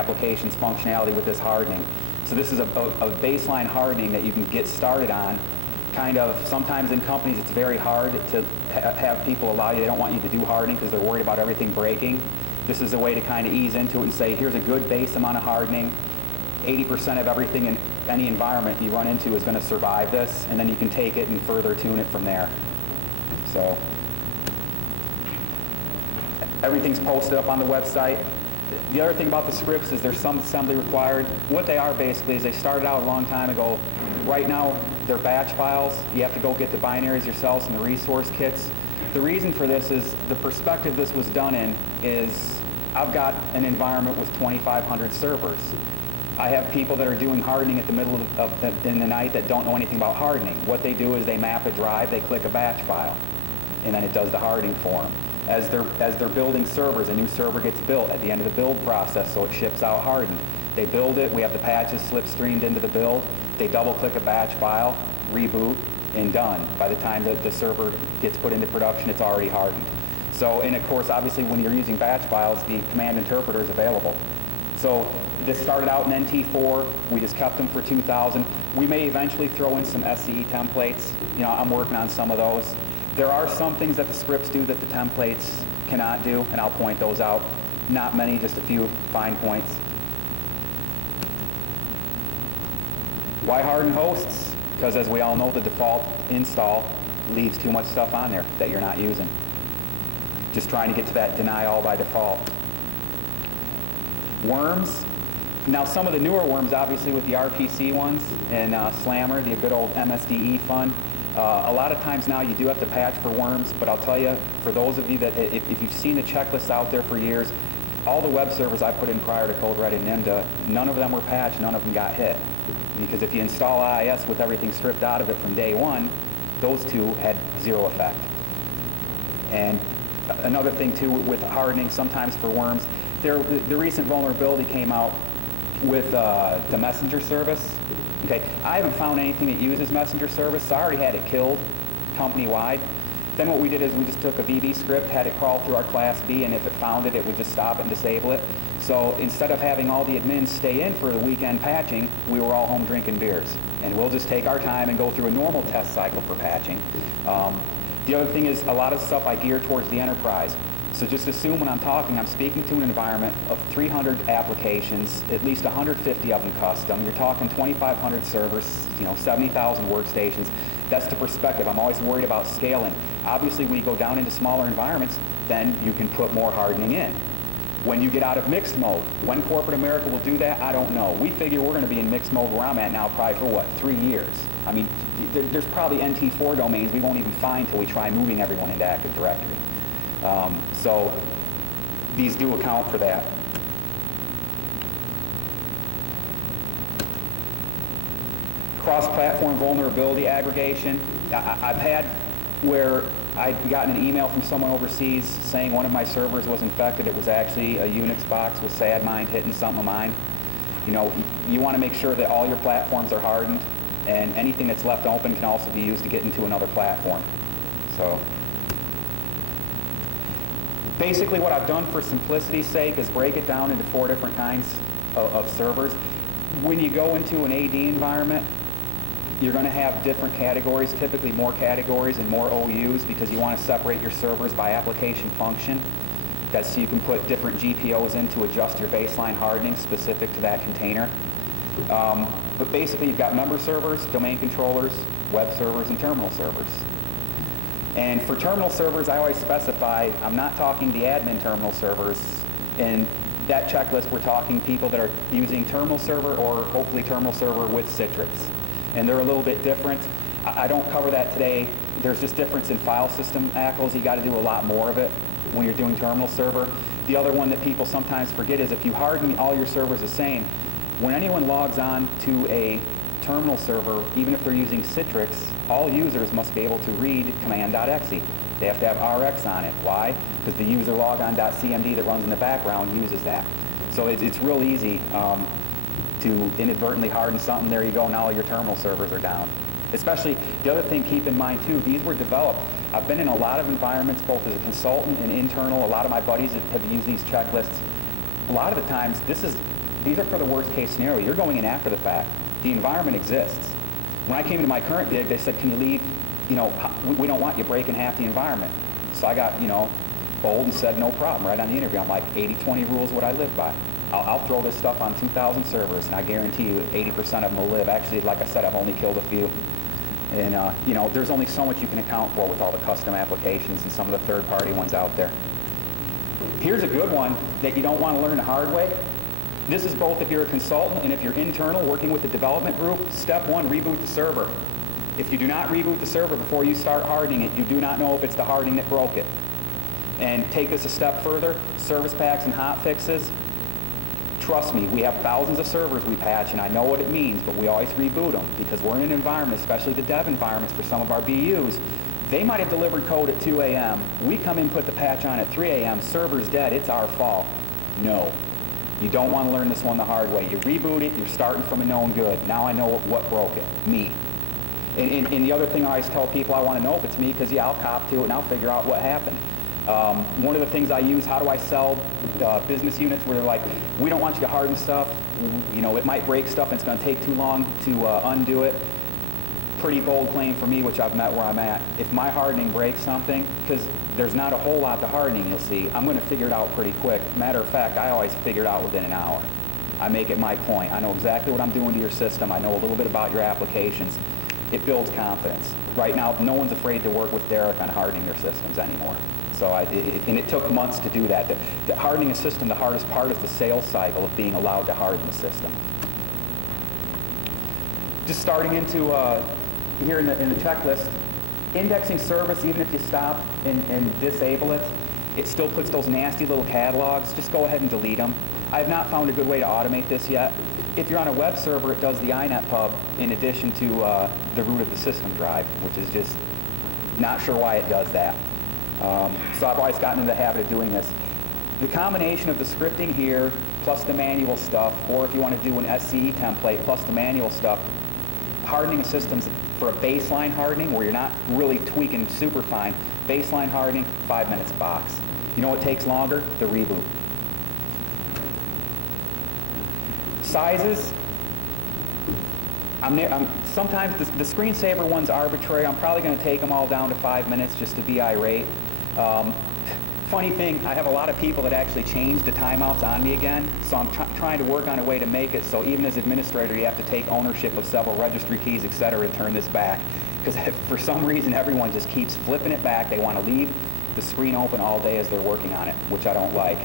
application's functionality with this hardening. So this is a baseline hardening that you can get started on. Kind of, sometimes in companies it's very hard to have people allow you, they don't want you to do hardening because they're worried about everything breaking. This is a way to kind of ease into it and say, here's a good base amount of hardening. 80% of everything in any environment you run into is going to survive this, and then you can take it and further tune it from there. So everything's posted up on the website. The other thing about the scripts is there's some assembly required. What they are basically is they started out a long time ago. Right now they're batch files. You have to go get the binaries yourselves and the resource kits. The reason for this is the perspective this was done in is I've got an environment with 2,500 servers. I have people that are doing hardening at the middle in the night that don't know anything about hardening. What they do is they map a drive, they click a batch file, and then it does the hardening for them. As they're building servers, a new server gets built at the end of the build process, so it ships out hardened. They build it, we have the patches slipstreamed into the build, they double-click a batch file, reboot, and done. By the time that the server gets put into production, it's already hardened. So, and of course, obviously, when you're using batch files, the command interpreter is available. So this started out in NT4. We just kept them for 2000. We may eventually throw in some SCE templates. You know, I'm working on some of those. There are some things that the scripts do that the templates cannot do, and I'll point those out. Not many, just a few fine points. Why harden hosts? Because as we all know, the default install leaves too much stuff on there that you're not using. Just trying to get to that deny all by default. Worms. Now some of the newer worms, obviously with the RPC ones and Slammer, the good old MSDE fund, a lot of times now you do have to patch for worms, but I'll tell you, for those of you that, if you've seen the checklists out there for years, all the web servers I put in prior to CodeRead and NIMDA, none of them were patched, none of them got hit. Because if you install IIS with everything stripped out of it from day one, those two had zero effect. And another thing too with hardening, sometimes for worms, the recent vulnerability came out with the messenger service. Okay, I haven't found anything that uses messenger service, so I already had it killed company-wide. Then what we did is we just took a VB script, had it crawl through our class B, and if it found it, it would just stop it and disable it. So instead of having all the admins stay in for the weekend patching, we were all home drinking beers. And we'll just take our time and go through a normal test cycle for patching. The other thing is a lot of stuff I gear towards the enterprise. So just assume when I'm talking, I'm speaking to an environment of 300 applications, at least 150 of them custom. You're talking 2,500 servers, 70,000 workstations. That's the perspective. I'm always worried about scaling. Obviously, when you go down into smaller environments, then you can put more hardening in. When you get out of mixed mode, when corporate America will do that, I don't know. We figure we're going to be in mixed mode where I'm at now probably for, what, 3 years? I mean, there's probably NT4 domains we won't even find until we try moving everyone into Active Directory. So these do account for that. Cross-platform vulnerability aggregation. I've had where I'd gotten an email from someone overseas saying one of my servers was infected. It was actually a Unix box with SadMind hitting something of mine. You want to make sure that all your platforms are hardened, and anything that's left open can also be used to get into another platform. So basically what I've done for simplicity's sake is break it down into 4 different kinds of servers. When you go into an AD environment, you're going to have different categories, typically more categories and more OUs, because you want to separate your servers by application function. That's so you can put different GPOs in to adjust your baseline hardening specific to that container. But basically you've got member servers, domain controllers, web servers, and terminal servers. And for terminal servers, I always specify, I'm not talking the admin terminal servers. In that checklist, we're talking people that are using terminal server or hopefully terminal server with Citrix. And they're a little bit different. I don't cover that today. There's just difference in file system ACLs. You got to do a lot more of it when you're doing terminal server. The other one that people sometimes forget is if you harden all your servers the same, when anyone logs on to a terminal server, even if they're using Citrix, all users must be able to read command.exe. They have to have RX on it. Why? Because the user logon.cmd that runs in the background uses that. So it's real easy to inadvertently harden something. There you go, now all your terminal servers are down. Especially, the other thing, keep in mind too, these were developed. I've been in a lot of environments, both as a consultant and internal. A lot of my buddies have used these checklists. a lot of the times, these are for the worst case scenario. You're going in after the fact. The environment exists. When I came to my current gig, they said, can you leave, we don't want you breaking half the environment. So I got, bold and said, no problem, right on the interview. I'm like, 80-20 rule is what I live by. I'll throw this stuff on 2,000 servers, and I guarantee you 80% of them will live. Actually, like I said, I've only killed a few. And, there's only so much you can account for with all the custom applications and some of the third-party ones out there. Here's a good one that you don't want to learn the hard way. This is both if you're a consultant and if you're internal working with the development group. Step one, reboot the server. If you do not reboot the server before you start hardening it, you do not know if it's the hardening that broke it. And take this a step further, service packs and hot fixes. Trust me, we have thousands of servers we patch, and I know what it means, but we always reboot them because we're in an environment, especially the dev environments for some of our BUs. They might have delivered code at 2 a.m. We come in, put the patch on at 3 a.m. Server's dead. It's our fault. No. You don't want to learn this one the hard way. You reboot it. You're starting from a known good. Now I know what broke it. Me. And the other thing I always tell people, I want to know if it's me because, yeah, I'll cop to it and I'll figure out what happened. One of the things I use, how do I sell business units where they're like, we don't want you to harden stuff. It might break stuff and it's going to take too long to undo it. Pretty bold claim for me, which I've met where I'm at. If my hardening breaks something, because there's not a whole lot to hardening, you'll see, I'm going to figure it out pretty quick. Matter of fact, I always figure it out within an hour. I make it my point. I know exactly what I'm doing to your system. I know a little bit about your applications. It builds confidence. Right now, no one's afraid to work with Derek on hardening their systems anymore. So and it took months to do that. The hardening a system, the hardest part is the sales cycle of being allowed to harden the system. Just starting into here in the checklist, indexing service, even if you stop and disable it, it still puts those nasty little catalogs. Just go ahead and delete them. I have not found a good way to automate this yet. If you're on a web server, it does the inet pub in addition to the root of the system drive, which is just not sure why it does that. So I've always gotten into the habit of doing this. The combination of the scripting here plus the manual stuff, or if you want to do an SCE template plus the manual stuff, hardening systems for a baseline hardening where you're not really tweaking super fine, baseline hardening, 5 minutes box. You know what takes longer? The reboot. Sizes, sometimes the screensaver one's arbitrary. I'm probably going to take them all down to 5 minutes just to be irate. Funny thing, I have a lot of people that actually change the timeouts on me again, so I'm trying to work on a way to make it so even as administrator you have to take ownership of several registry keys, etc., and turn this back. Because for some reason everyone just keeps flipping it back. They want to leave the screen open all day as they're working on it, which I don't like.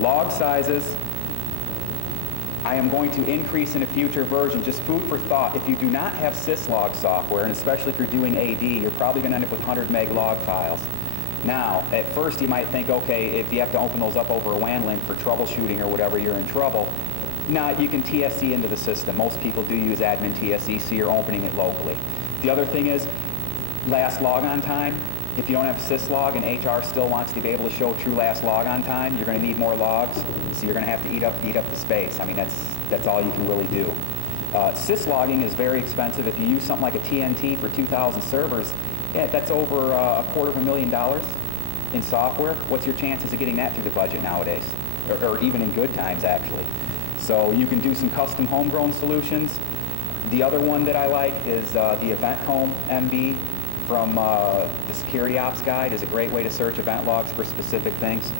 Log sizes, I am going to increase in a future version. Just food for thought. If you do not have syslog software, and especially if you're doing AD, you're probably going to end up with 100 meg log files. Now, at first you might think, okay, if you have to open those up over a WAN link for troubleshooting or whatever, you're in trouble. Now, you can TSC into the system. Most people do use admin TSC, so you're opening it locally. The other thing is, last logon time. If you don't have syslog and HR still wants to be able to show true last logon time, you're going to need more logs, so you're going to have to eat up the space. I mean, that's all you can really do. Syslogging is very expensive. If you use something like a TNT for 2,000 servers, yeah, that's over $250,000 in software. What's your chances of getting that through the budget nowadays? Or even in good times, actually. So you can do some custom homegrown solutions. The other one that I like is the Event Home MB from the Security Ops Guide. Is a great way to search event logs for specific things.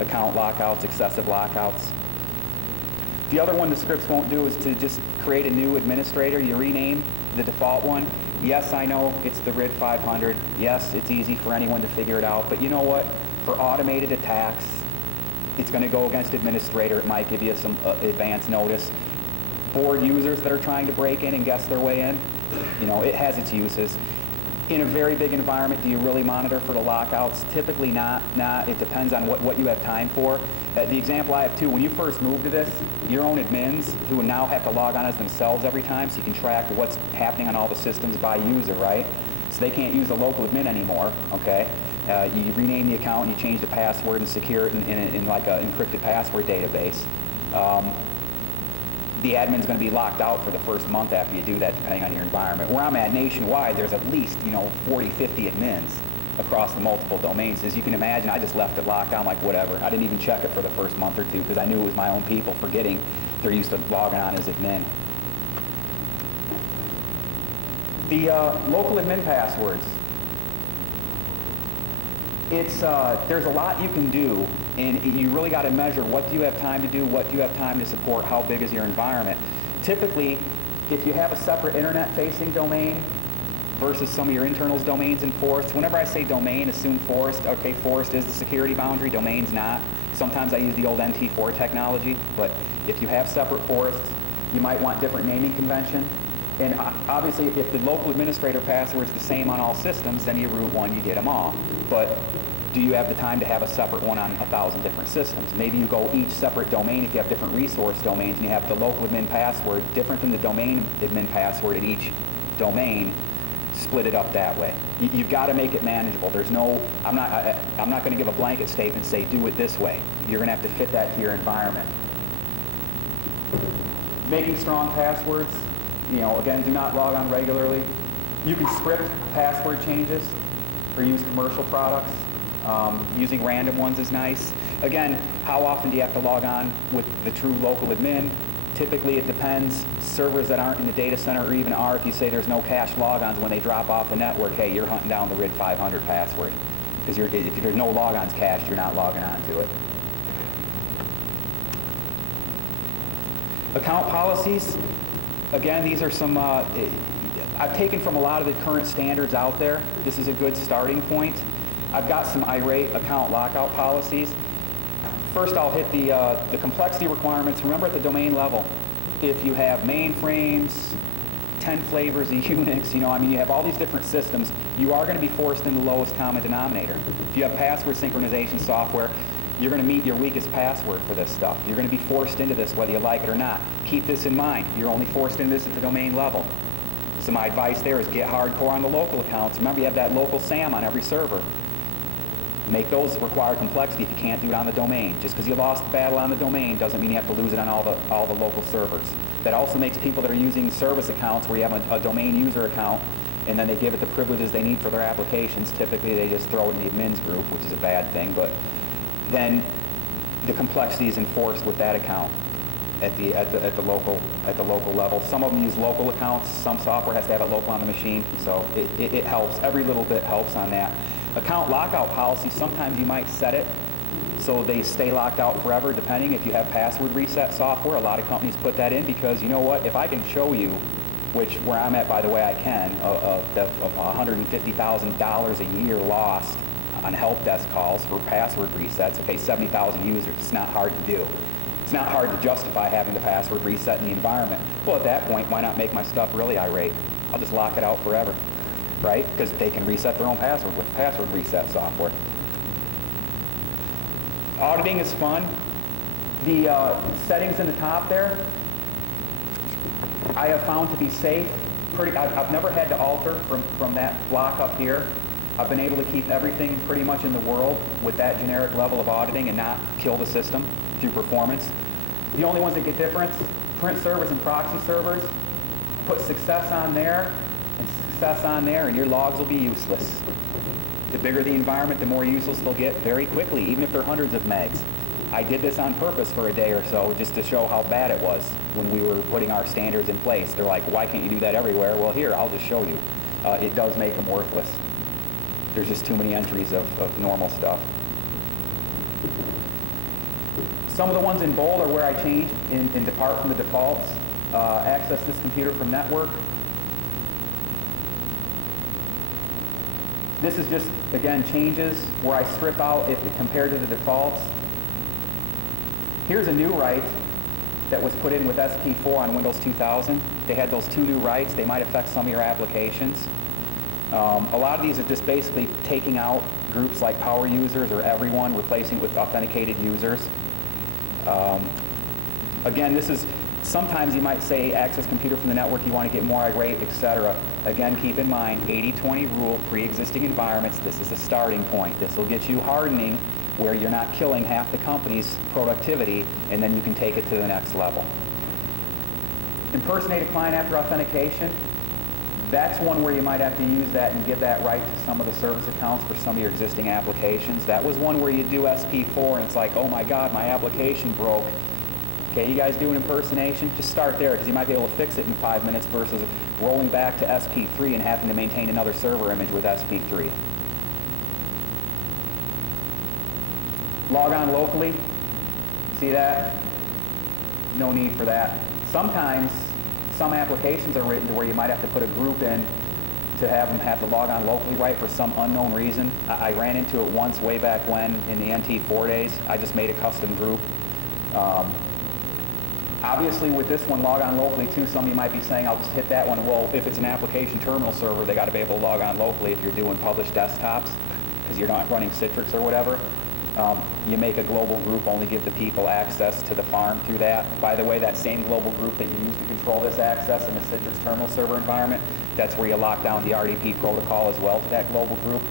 Account lockouts, excessive lockouts. The other one the scripts won't do is to just create a new administrator. You rename the default one. Yes, I know it's the RID 500. Yes, it's easy for anyone to figure it out. But you know what? For automated attacks, it's going to go against administrator. It might give you some advance notice. Board users that are trying to break in and guess their way in, it has its uses. In a very big environment, do you really monitor for the lockouts? Typically not. It depends on what you have time for. The example I have too, when you first move to this, your own admins who now have to log on as themselves every time so you can track what's happening on all the systems by user, right? So they can't use the local admin anymore, okay? You rename the account and you change the password and secure it in like an encrypted password database. The admin's going to be locked out for the first month after you do that, depending on your environment. Where I'm at nationwide, there's at least 40, 50 admins. across the multiple domains. As you can imagine, I just left it locked down like whatever. I didn't even check it for the first month or two because I knew it was my own people forgetting they're used to logging on as admin. The local admin passwords. There's a lot you can do, and you really got to measure what do you have time to do, what do you have time to support, how big is your environment. Typically, if you have a separate internet-facing domain versus some of your internals domains in Forest, whenever I say domain, assume Forest. Okay, Forest is the security boundary, domain's not. Sometimes I use the old NT4 technology, but if you have separate forests, you might want different naming convention. And obviously, if the local administrator password is the same on all systems, then you root one, you get them all. But do you have the time to have a separate one on 1,000 different systems? Maybe you go each separate domain if you have different resource domains and you have the local admin password different than the domain admin password at each domain. Split it up that way. You've got to make it manageable. There's no, I'm not going to give a blanket statement and say do it this way. You're going to have to fit that to your environment. Making strong passwords. Again, do not log on regularly. You can script password changes or use commercial products. Using random ones is nice. Again, how often do you have to log on with the true local admin? Typically, it depends. Servers that aren't in the data center or even are, if you say there's no cache logons when they drop off the network, hey, you're hunting down the RID 500 password. Because if there's no logons cached, you're not logging on to it. Account policies. Again, these are some, I've taken from a lot of the current standards out there. This is a good starting point. I've got some irate account lockout policies. First, I'll hit the complexity requirements. Remember, at the domain level, if you have mainframes, 10 flavors of Unix, you have all these different systems, you are going to be forced into the lowest common denominator. If you have password synchronization software, you're going to meet your weakest password for this stuff. You're going to be forced into this whether you like it or not. Keep this in mind. You're only forced into this at the domain level. So my advice there is get hardcore on the local accounts. Remember, you have that local SAM on every server. Make those require complexity if you can't do it on the domain. Just because you lost the battle on the domain doesn't mean you have to lose it on all the local servers. That also makes people that are using service accounts where you have a domain user account and then they give it the privileges they need for their applications. Typically, they just throw it in the admins group, which is a bad thing, but then the complexity is enforced with that account at the local level. Some of them use local accounts. Some software has to have it local on the machine, so it helps. Every little bit helps on that. Account lockout policy, sometimes you might set it so they stay locked out forever, depending. If you have password reset software, a lot of companies put that in because, you know what, if I can show you, which where I'm at, by the way, I can, of $150,000 a year lost on help desk calls for password resets. Okay, 70,000 users, it's not hard to do. It's not hard to justify having the password reset in the environment. Well, at that point, why not make my stuff really irate? I'll just lock it out forever, right? Because they can reset their own password with password reset software. Auditing is fun. The settings in the top there, I have found to be safe. I've never had to alter from that block up here. I've been able to keep everything pretty much in the world with that generic level of auditing and not kill the system through performance. The only ones that get difference, print servers and proxy servers, put success on there and success on there and your logs will be useless. The bigger the environment, the more useless they'll get very quickly, even if they're hundreds of megs. I did this on purpose for a day or so just to show how bad it was when we were putting our standards in place. They're like, why can't you do that everywhere? Well, here, I'll just show you. It does make them worthless. There's just too many entries of normal stuff. Some of the ones in bold are where I change and depart from the defaults. Access this computer from network. This is just, again, changes where I strip out if compared to the defaults. Here's a new right that was put in with SP4 on Windows 2000. They had those two new rights. They might affect some of your applications. A lot of these are just basically taking out groups like power users or everyone, replacing it with authenticated users. Again, this is, sometimes you might say access computer from the network, you want to get more irate, etc. Again, keep in mind, 80-20 rule, pre-existing environments, this is a starting point. This will get you hardening where you're not killing half the company's productivity, and then you can take it to the next level. Impersonate a client after authentication. That's one where you might have to use that and give that right to some of the service accounts for some of your existing applications. That was one where you do SP4 and it's like, oh my God, my application broke. Okay, you guys do an impersonation? Just start there because you might be able to fix it in 5 minutes versus rolling back to SP3 and having to maintain another server image with SP3. Log on locally. See that? No need for that. Sometimes some applications are written to where you might have to put a group in to have them have to log on locally, right, for some unknown reason. I ran into it once way back when in the NT4 days. I just made a custom group. Obviously with this one, log on locally too, some of you might be saying, I'll just hit that one. Well, if it's an application terminal server, they got to be able to log on locally if you're doing published desktops, because you're not running Citrix or whatever. You make a global group, only give the people access to the farm through that. By the way, that same global group that you use to control this access in the Citrix terminal server environment, that's where you lock down the RDP protocol as well to that global group,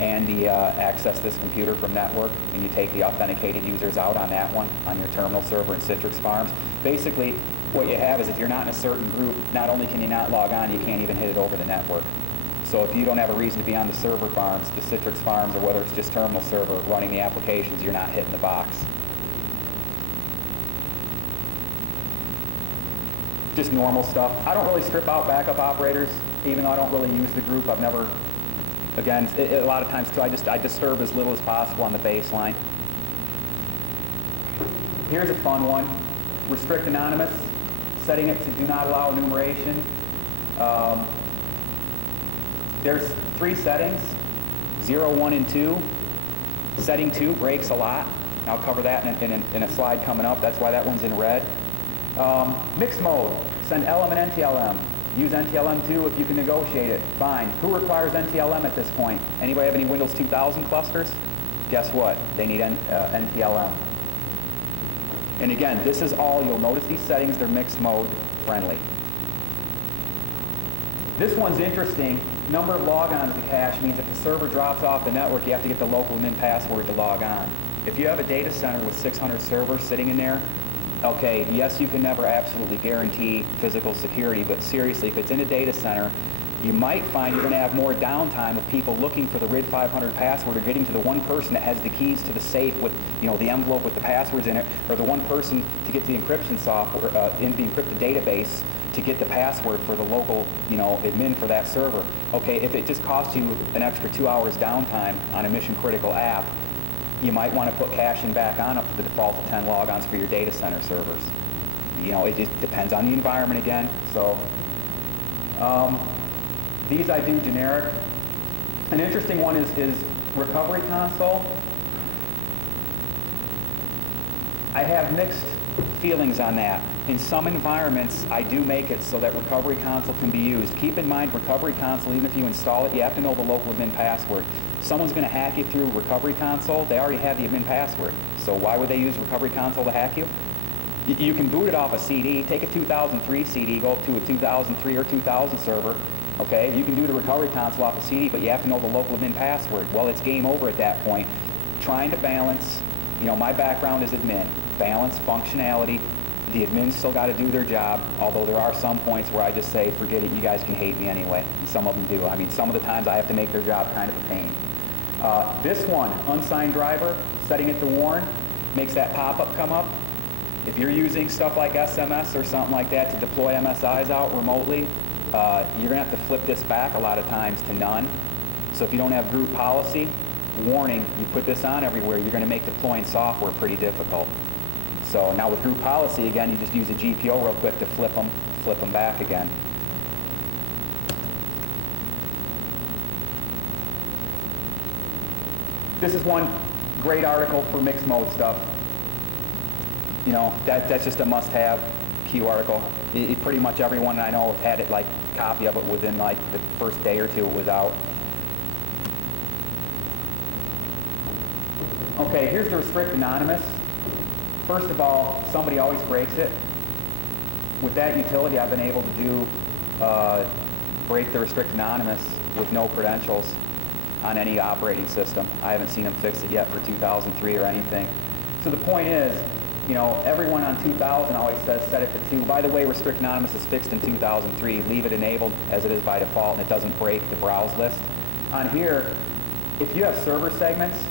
and you access this computer from network, and you take the authenticated users out on that one, on your terminal server in Citrix farms. Basically, what you have is if you're not in a certain group, not only can you not log on, you can't even hit it over the network. So if you don't have a reason to be on the server farms, the Citrix farms, or whether it's just terminal server running the applications, you're not hitting the box. Just normal stuff. I don't really strip out backup operators, even though I don't really use the group. I've never, again, a lot of times too, I disturb as little as possible on the baseline. Here's a fun one. Restrict anonymous, setting it to do not allow enumeration. There's 3 settings, 0, 1, and 2. Setting 2 breaks a lot. I'll cover that in a slide coming up. That's why that one's in red. Mixed mode, send LM and NTLM. Use NTLM2 if you can negotiate it. Fine. Who requires NTLM at this point? Anybody have any Windows 2000 clusters? Guess what? They need NTLM. And again, this is all, you'll notice these settings, they're mixed mode friendly. This one's interesting. Number of logons to cache means if the server drops off the network, you have to get the local admin password to log on. If you have a data center with 600 servers sitting in there, okay, yes, you can never absolutely guarantee physical security, but seriously, if it's in a data center, you might find you're going to have more downtime of people looking for the RID 500 password or getting to the one person that has the keys to the safe with, you know, the envelope with the passwords in it, or the one person to get the encryption software into the encrypted database to get the password for the local, you know, admin for that server. Okay, if it just costs you an extra 2 hours downtime on a mission critical app, you might want to put caching back on up to the default of 10 logons for your data center servers. You know, it just depends on the environment again. So these I do generic. An interesting one is recovery console. I have mixed feelings on that. In some environments, I do make it so that recovery console can be used. Keep in mind, recovery console, even if you install it, you have to know the local admin password. Someone's going to hack you through recovery console, they already have the admin password. So why would they use recovery console to hack you? You can boot it off a CD, take a 2003 CD, go up to a 2003 or 2000 server, okay? You can do the recovery console off a CD, but you have to know the local admin password. Well, it's game over at that point. Trying to balance, you know, my background is admin. Balance functionality. The admins still got to do their job, although there are some points where I just say, forget it, you guys can hate me anyway. And some of them do. I mean, some of the times I have to make their job kind of a pain. This one, unsigned driver, setting it to warn, makes that pop-up come up. If you're using stuff like SMS or something like that to deploy MSIs out remotely, you're going to have to flip this back a lot of times to none. So if you don't have group policy, warning, you put this on everywhere, you're going to make deploying software pretty difficult. So now with group policy, again, you just use a GPO real quick to flip them back again. This is one great article for mixed mode stuff. You know, that's just a must-have Q article. Pretty much everyone I know had it, like, copy of it within like the first day or two it was out. Okay, here's the restrict anonymous. First of all, somebody always breaks it. With that utility, I've been able to do break the restrict anonymous with no credentials on any operating system. I haven't seen them fix it yet for 2003 or anything. So the point is, You know, everyone on 2000 always says set it to 2. By the way, Restrict Anonymous is fixed in 2003. Leave it enabled as it is by default, and it doesn't break the browse list. On here, if you have server segments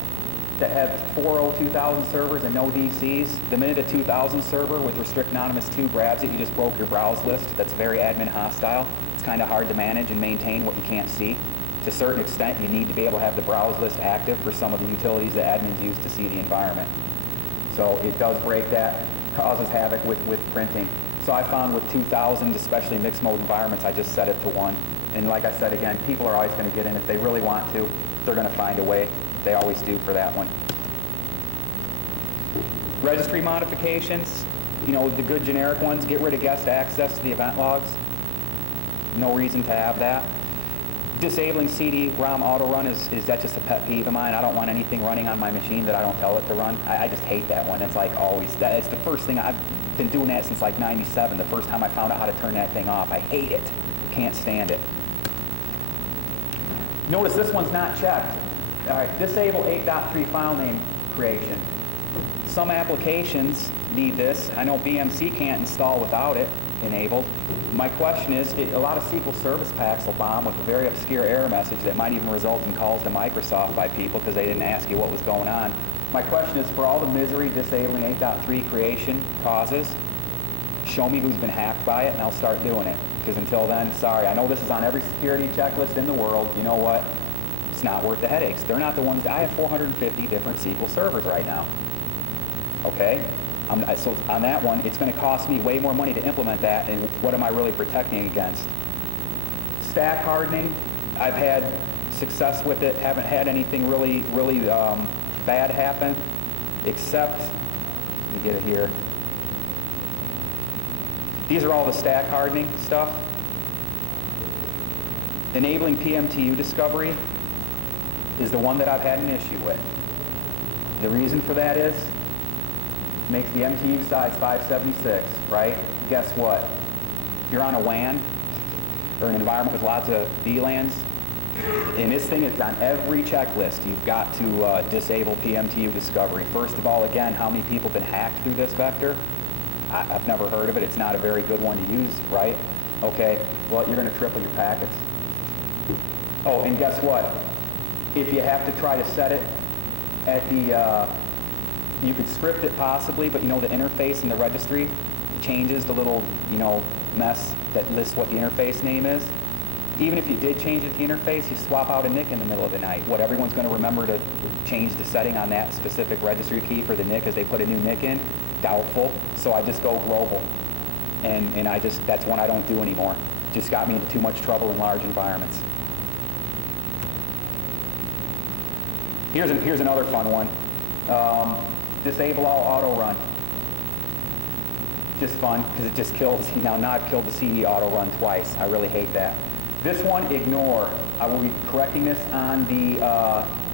that have 4.0.2000 servers and no DCs, the minute a 2000 server with Restrict Anonymous 2 grabs it, you just broke your browse list. That's very admin hostile. It's kind of hard to manage and maintain what you can't see. To a certain extent, you need to be able to have the browse list active for some of the utilities that admins use to see the environment. So it does break that, causes havoc with printing. So I found with 2000, especially mixed mode environments, I just set it to 1. And like I said again, people are always going to get in if they really want to. They're going to find a way. They always do for that one. Registry modifications, you know, the good generic ones, get rid of guest access to the event logs. No reason to have that. Disabling CD-ROM Autorun is that just a pet peeve of mine. I don't want anything running on my machine that I don't tell it to run. I just hate that one. It's like always, it's the first thing. I've been doing that since like 97, the first time I found out how to turn that thing off. I hate it. Can't stand it. Notice this one's not checked. All right, disable 8.3 file name creation. Some applications need this. I know BMC can't install without it enabled. My question is, a lot of SQL service packs will bomb with a very obscure error message that might even result in calls to Microsoft by people because they didn't ask you what was going on. My question is, for all the misery disabling 8.3 creation causes, show me who's been hacked by it and I'll start doing it. Because until then, sorry, I know this is on every security checklist in the world. You know what? It's not worth the headaches. They're not the ones. I have 450 different SQL servers right now. Okay? So on that one, it's going to cost me way more money to implement that, and what am I really protecting against? Stack hardening, I've had success with it, haven't had anything really bad happen, except, let me get it here. These are all the stack hardening stuff. Enabling P Mtu Discovery is the one that I've had an issue with. The reason for that is, makes the MTU size 576, right? Guess what? If you're on a WAN or an environment with lots of VLANs, and this thing is on every checklist, you've got to disable P Mtu Discovery. First of all, again, how many people have been hacked through this vector? I've never heard of it. It's not a very good one to use, right? Okay, well, you're going to triple your packets. Oh, and guess what? If you have to try to set it at the you could script it possibly, but you know the interface in the registry changes the little, you know, mess that lists what the interface name is. Even if you did change it to the interface, you swap out a NIC in the middle of the night. What, everyone's going to remember to change the setting on that specific registry key for the NIC as they put a new NIC in? Doubtful. So I just go global. And that's one I don't do anymore. Just got me into too much trouble in large environments. Here's another fun one. Disable all Autorun. Just fun, because it just kills, now I've killed the CD Autorun twice. I really hate that. This one, ignore. I will be correcting this on the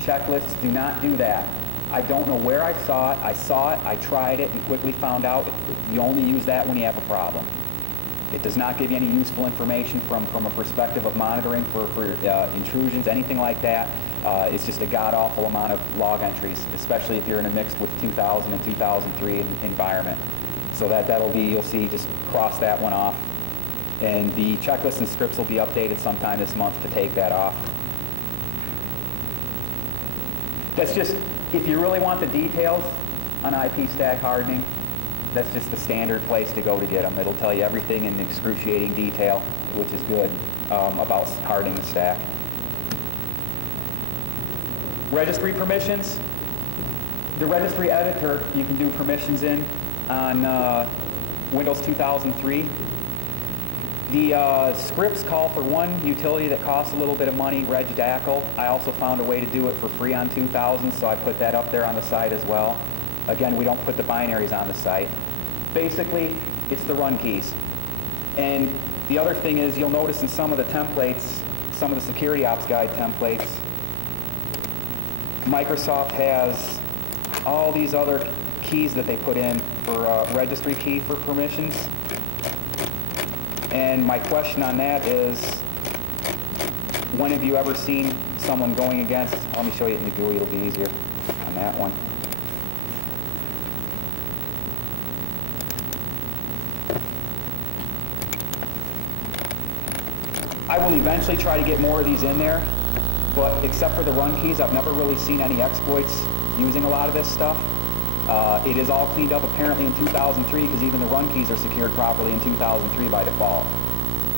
checklist. Do not do that. I don't know where I saw it. I tried it, and quickly found out you only use that when you have a problem. It does not give you any useful information from a perspective of monitoring for intrusions, anything like that. It's just a god-awful amount of log entries, especially if you're in a mixed with 2000 and 2003 environment. So that'll be, you'll see, just cross that one off. And the checklist and scripts will be updated sometime this month to take that off. That's just, if you really want the details on IP stack hardening, that's just the standard place to go to get them. It'll tell you everything in excruciating detail, which is good, about hardening the stack. Registry permissions. The registry editor you can do permissions in on Windows 2003. The scripts call for one utility that costs a little bit of money, Regdackle. I also found a way to do it for free on 2000, so I put that up there on the site as well. Again, we don't put the binaries on the site. Basically, it's the run keys. And the other thing is, you'll notice in some of the templates, some of the security ops guide templates, Microsoft has all these other keys that they put in for registry key for permissions. And my question on that is, when have you ever seen someone going against, let me show you it in the GUI, it'll be easier on that one. I will eventually try to get more of these in there, but except for the run keys, I've never really seen any exploits using a lot of this stuff. It is all cleaned up apparently in 2003 because even the run keys are secured properly in 2003 by default.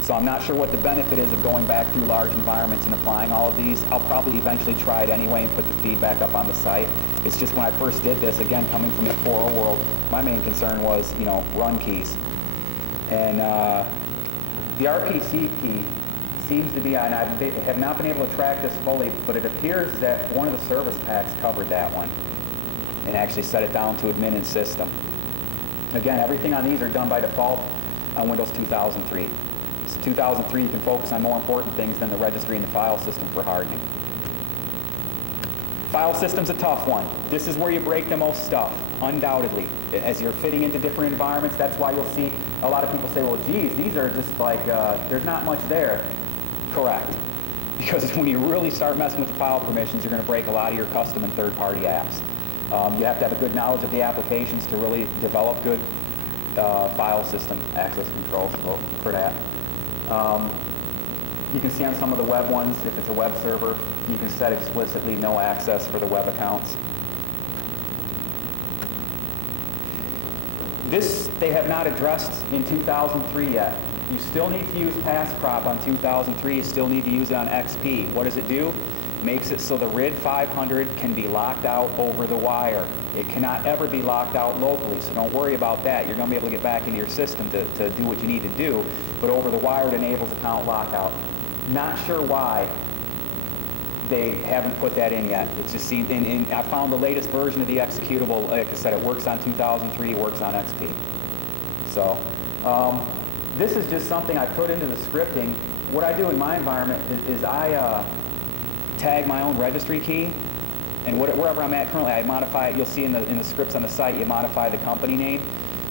So I'm not sure what the benefit is of going back through large environments and applying all of these. I'll probably eventually try it anyway and put the feedback up on the site. It's just when I first did this, again, coming from the 4.0 world, my main concern was, you know, run keys. And the RPC key seems to be, and I have not been able to track this fully, but it appears that one of the service packs covered that one and actually set it down to admin and system. Again, everything on these are done by default on Windows 2003. So 2003, you can focus on more important things than the registry and the file system for hardening. File system's a tough one. This is where you break the most stuff, undoubtedly. As you're fitting into different environments, that's why you'll see a lot of people say, well, geez, these are just like, there's not much there. Correct. Because when you really start messing with the file permissions, you're going to break a lot of your custom and third-party apps. You have to have a good knowledge of the applications to really develop good file system access controls for that. You can see on some of the web ones, if it's a web server, you can set explicitly no access for the web accounts. This they have not addressed in 2003 yet. You still need to use passprop on 2003. You still need to use it on XP. What does it do? Makes it so the RID 500 can be locked out over the wire. It cannot ever be locked out locally, so don't worry about that. You're going to be able to get back into your system to do what you need to do, but over the wire it enables account lockout. Not sure why they haven't put that in yet. It just seems, and I found the latest version of the executable, like I said, it works on 2003, it works on XP. So, this is just something I put into the scripting. What I do in my environment is I tag my own registry key, and wherever I'm at currently, I modify it. You'll see in the scripts on the site, you modify the company name.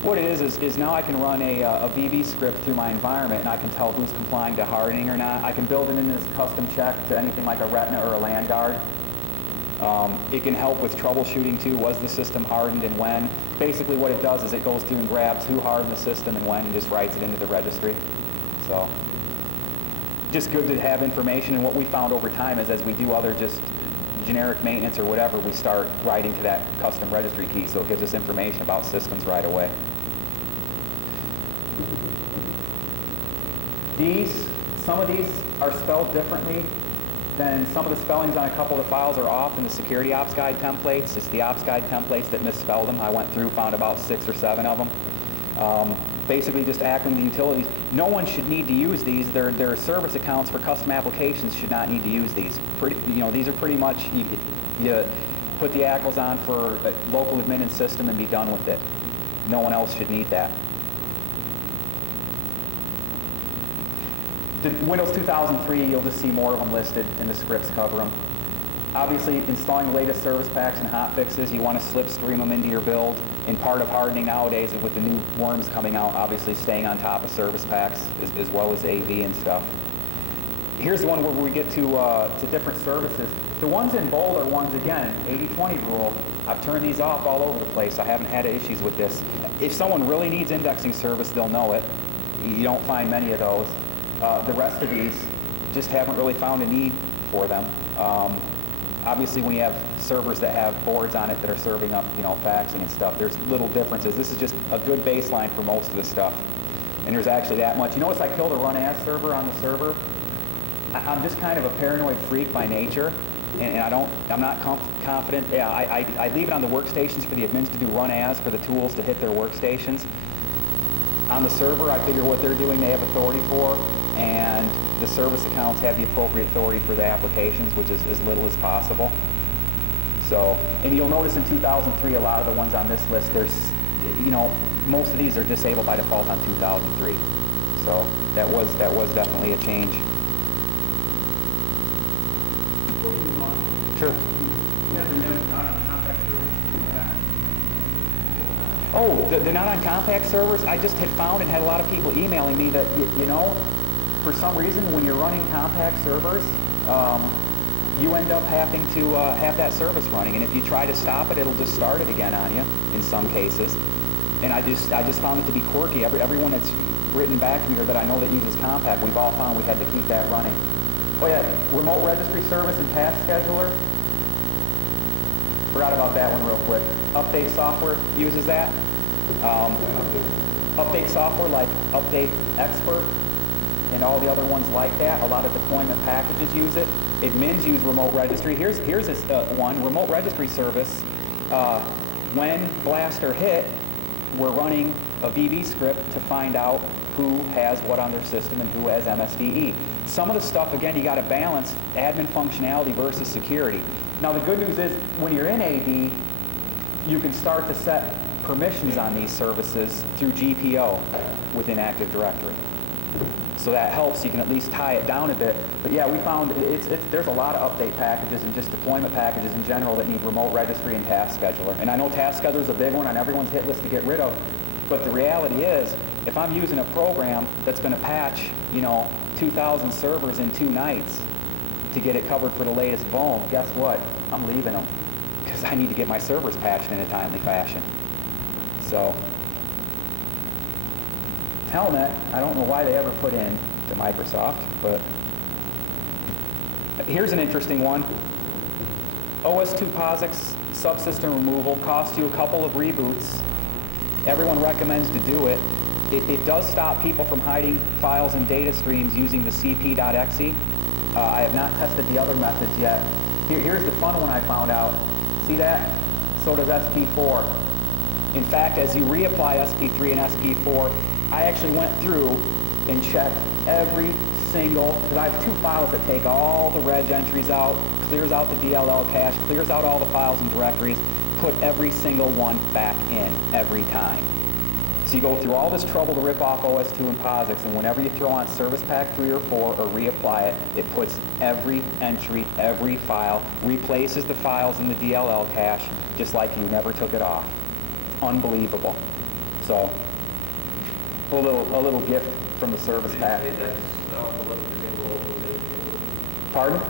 What it is now I can run a VB script through my environment, and I can tell who's complying to hardening or not. I can build it in this custom check to anything like a retina or a land guard. It can help with troubleshooting too. Was the system hardened and when? Basically what it does is it goes through and grabs who hardened the system and when and just writes it into the registry. So just good to have information, and what we found over time is as we do other just generic maintenance or whatever, we start writing to that custom registry key, so it gives us information about systems right away. Some of these are spelled differently than some of the spellings on a couple of the files are off in the security ops guide templates. It's the ops guide templates that misspelled them. I went through, found about 6 or 7 of them. Basically just acting the utilities. No one should need to use these. Their service accounts for custom applications should not need to use these. These are pretty much, you put the ACLs on for a local admin and system and be done with it. No one else should need that. The Windows 2003, you'll just see more of them listed, and the scripts cover them. Obviously, installing the latest service packs and hotfixes, you want to slipstream them into your build. And part of hardening nowadays, with the new worms coming out, obviously staying on top of service packs as well as AV and stuff. Here's the one where we get to different services. The ones in bold are ones, again, 80-20 rule. I've turned these off all over the place. I haven't had issues with this. If someone really needs indexing service, they'll know it. You don't find many of those. The rest of these just haven't really found a need for them. Obviously, when you have servers that have boards on it that are serving up, faxing and stuff, there's little differences. This is just a good baseline for most of this stuff. And there's actually that much. You notice I killed a run as server on the server. I'm just kind of a paranoid freak by nature, and I'm not confident. Yeah, I leave it on the workstations for the admins to do run as for the tools to hit their workstations. On the server, I figure what they're doing, they have authority for, and the service accounts have the appropriate authority for the applications, which is as little as possible. So, and you'll notice in 2003, a lot of the ones on this list, there's, most of these are disabled by default on 2003. So that was definitely a change. Sure. Oh, they're not on compact servers? I just had found and had a lot of people emailing me that, for some reason, when you're running compact servers, you end up having to have that service running. And if you try to stop it, it'll just start it again on you in some cases. And I just found it to be quirky. Everyone that's written back to me or that I know that uses Compact, we've all found we had to keep that running. Oh yeah, remote registry service and task scheduler. Forgot about that one real quick. Update software uses that. Update software like Update Expert and all the other ones like that. A lot of deployment packages use it. Admins use remote registry. Here's this one, remote registry service. When Blaster hit, we're running a VB script to find out who has what on their system and who has MSDE. Some of the stuff, again, you got to balance admin functionality versus security. Now the good news is when you're in AD, you can start to set permissions on these services through GPO within Active Directory. So that helps. You can at least tie it down a bit. But yeah, we found there's a lot of update packages and just deployment packages in general that need remote registry and task scheduler. And I know task scheduler is a big one on everyone's hit list to get rid of. But the reality is, if I'm using a program that's going to patch, 2,000 servers in 2 nights to get it covered for the latest vuln, guess what? I'm leaving them because I need to get my servers patched in a timely fashion. So, Telnet, I don't know why they ever put in to Microsoft, but here's an interesting one. OS2 POSIX subsystem removal costs you a couple of reboots. Everyone recommends to do it. It does stop people from hiding files and data streams using the cp.exe. I have not tested the other methods yet. Here's the fun one I found out. See that? So does SP4. In fact, as you reapply SP3 and SP4, I actually went through and checked every single, because I have 2 files that take all the reg entries out, clears out the DLL cache, clears out all the files and directories, put every single one back in every time. So you go through all this trouble to rip off OS2 and POSIX, and whenever you throw on Service Pack 3 or 4 or reapply it, it puts every entry, every file, replaces the files in the DLL cache, just like you never took it off. Unbelievable. So, a little gift from the Service Pack. Pardon?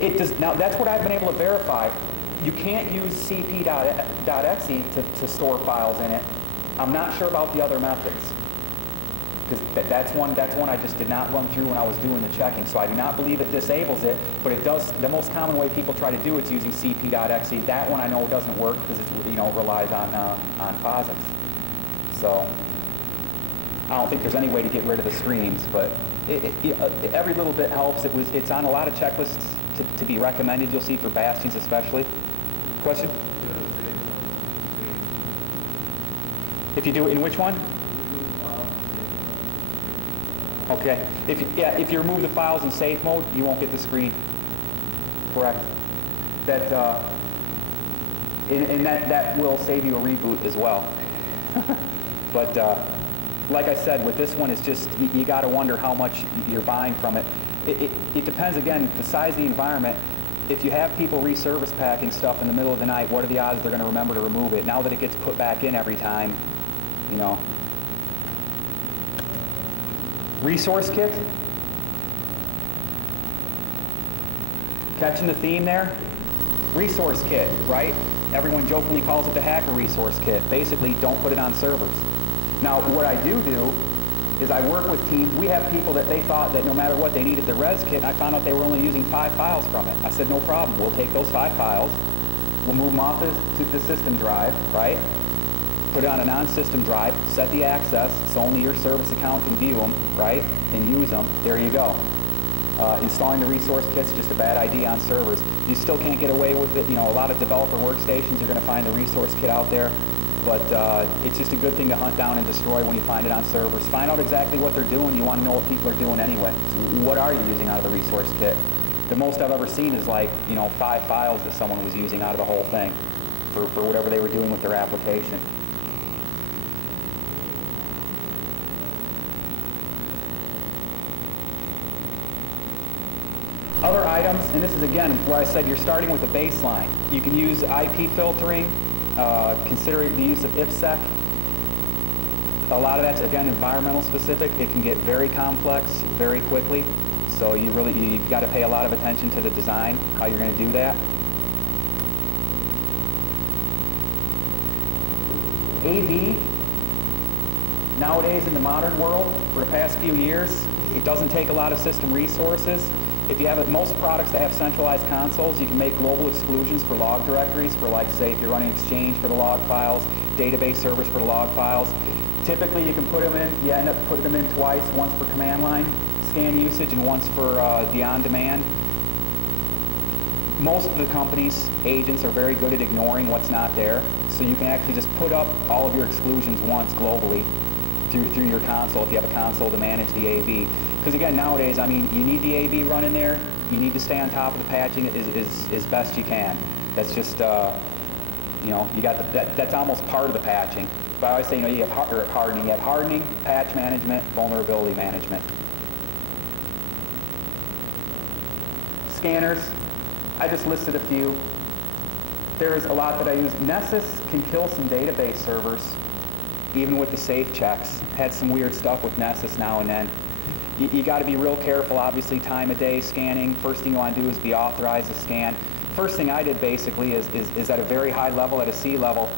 It does. Now, that's what I've been able to verify. You can't use cp.exe to store files in it. I'm not sure about the other methods, because that's one I just did not run through when I was doing the checking. So I do not believe it disables it, but it does. The most common way people try to do it is using cp.exe. That one I know doesn't work because it relies on POSIX. So I don't think there's any way to get rid of the streams, but every little bit helps. It's on a lot of checklists to be recommended. You'll see for Bastions especially. Question? If you do it in which one? Okay. If you remove the files in safe mode, you won't get the screen. Correct. That that will save you a reboot as well. But like I said, with this one, it's just you got to wonder how much you're buying from it. It depends, again, the size of the environment. If you have people reservice packing stuff in the middle of the night, what are the odds they're going to remember to remove it? Now that it gets put back in every time, Resource kit? Catching the theme there? Resource kit, right? Everyone jokingly calls it the hacker resource kit. Basically, don't put it on servers. Now, what I do is I work with teams. We have people that they thought that no matter what, they needed the res kit, and I found out they were only using 5 files from it. I said, no problem. We'll take those 5 files. We'll move them off the system drive, right? Put it on a non-system drive, set the access so only your service account can view them, right? And use them. There you go. Installing the resource kit's just a bad idea on servers. You still can't get away with it. A lot of developer workstations, you're going to find the resource kit out there. But it's just a good thing to hunt down and destroy when you find it on servers. Find out exactly what they're doing. You want to know what people are doing anyway. So what are you using out of the resource kit? The most I've ever seen is like, 5 files that someone was using out of the whole thing for whatever they were doing with their application. Other items, and this is again where I said you're starting with a baseline. You can use IP filtering, consider the use of IPsec. A lot of that's, again, environmental specific. It can get very complex very quickly, so you've got to pay a lot of attention to the design, how you're going to do that. AV Nowadays in the modern world, for the past few years, it doesn't take a lot of system resources. If you have most products that have centralized consoles, you can make global exclusions for log directories for, like, say, if you're running Exchange for the log files, database servers for the log files. Typically you can put them in, you end up putting them in twice, once for command line scan usage and once for the on-demand. Most of the companies, agents, are very good at ignoring what's not there, so you can actually just put up all of your exclusions once globally through your console if you have a console to manage the AV. Because again, nowadays, I mean, you need the AV running there, you need to stay on top of the patching as best you can. That's just, you know, you got that's almost part of the patching. But I always say, you know, you have hardening. You have hardening, patch management, vulnerability management. Scanners, I just listed a few. There's a lot that I use. Nessus can kill some database servers, even with the safe checks. Had some weird stuff with Nessus now and then. You got to be real careful, obviously, time of day scanning. First thing you want to do is be authorized to scan. First thing I did basically is at a very high level, at a C level.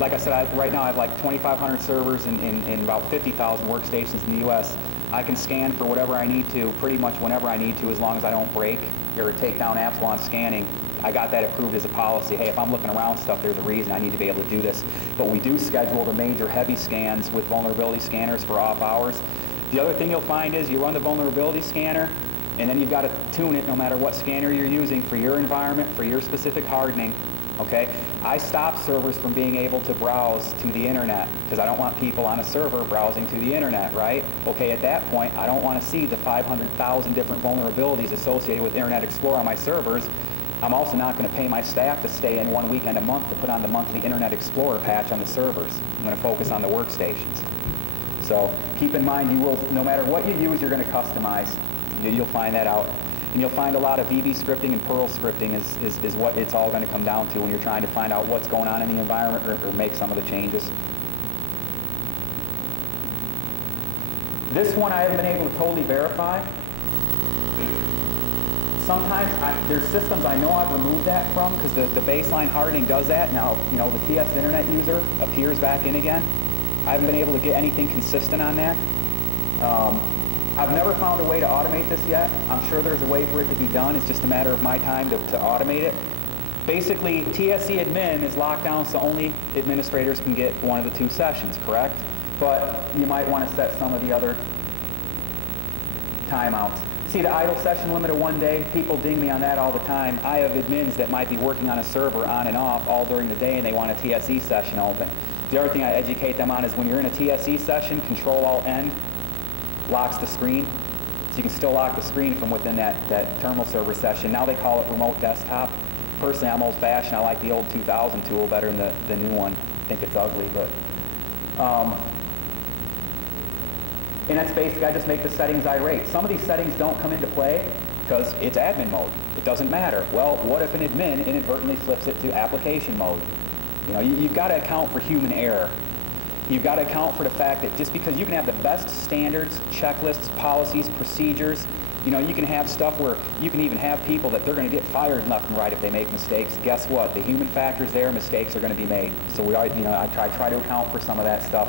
Like I said, right now I have like 2,500 servers and about 50,000 workstations in the US. I can scan for whatever I need to, pretty much whenever I need to, as long as I don't break or take down apps while I'm scanning. I got that approved as a policy. Hey, if I'm looking around stuff, there's a reason I need to be able to do this. But we do schedule the major heavy scans with vulnerability scanners for off hours. The other thing you'll find is you run the vulnerability scanner, and then you've got to tune it no matter what scanner you're using for your environment, for your specific hardening. Okay? I stop servers from being able to browse to the internet because I don't want people on a server browsing to the internet, right? Okay, at that point, I don't want to see the 500,000 different vulnerabilities associated with Internet Explorer on my servers. I'm also not going to pay my staff to stay in one weekend a month to put on the monthly Internet Explorer patch on the servers. I'm going to focus on the workstations. So keep in mind, you will, no matter what you use, you're going to customize. You'll find that out. And you'll find a lot of VB scripting and Perl scripting is what it's all going to come down to when you're trying to find out what's going on in the environment or make some of the changes. This one I haven't been able to totally verify. Sometimes there's systems I know I've removed that from because the baseline hardening does that. Now, you know, the TS Internet user appears back in again. I haven't been able to get anything consistent on that. I've never found a way to automate this yet. I'm sure there's a way for it to be done. It's just a matter of my time to automate it. Basically, TSC admin is locked down so only administrators can get one of the two sessions, correct? But you might want to set some of the other timeouts. See the idle session limit of 1 day? People ding me on that all the time. I have admins that might be working on a server on and off all during the day and they want a TSE session open. The other thing I educate them on is when you're in a TSE session, Control-Alt-N locks the screen. So you can still lock the screen from within that terminal server session. Now they call it remote desktop. Personally, I'm old-fashioned. I like the old 2000 tool better than the new one. I think it's ugly, but... and that's basically, I just make the settings irate. Some of these settings don't come into play because it's admin mode. It doesn't matter. Well, what if an admin inadvertently flips it to application mode? You know, you've got to account for human error. You've got to account for the fact that just because you can have the best standards, checklists, policies, procedures, you know, you can have stuff where you can even have people that they're going to get fired left and right if they make mistakes. Guess what? The human factor's there, mistakes are going to be made. So we are, you know, I try to account for some of that stuff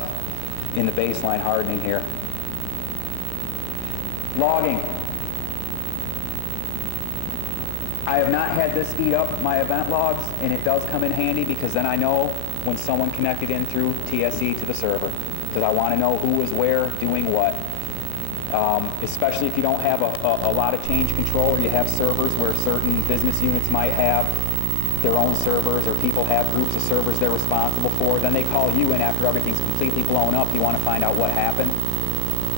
in the baseline hardening here. Logging. I have not had this eat up my event logs, and it does come in handy because then I know when someone connected in through TSE to the server, because I want to know who was where doing what. Especially if you don't have a lot of change control, or you have servers where certain business units might have their own servers, or people have groups of servers they're responsible for, then they call you in after everything's completely blown up. You want to find out what happened.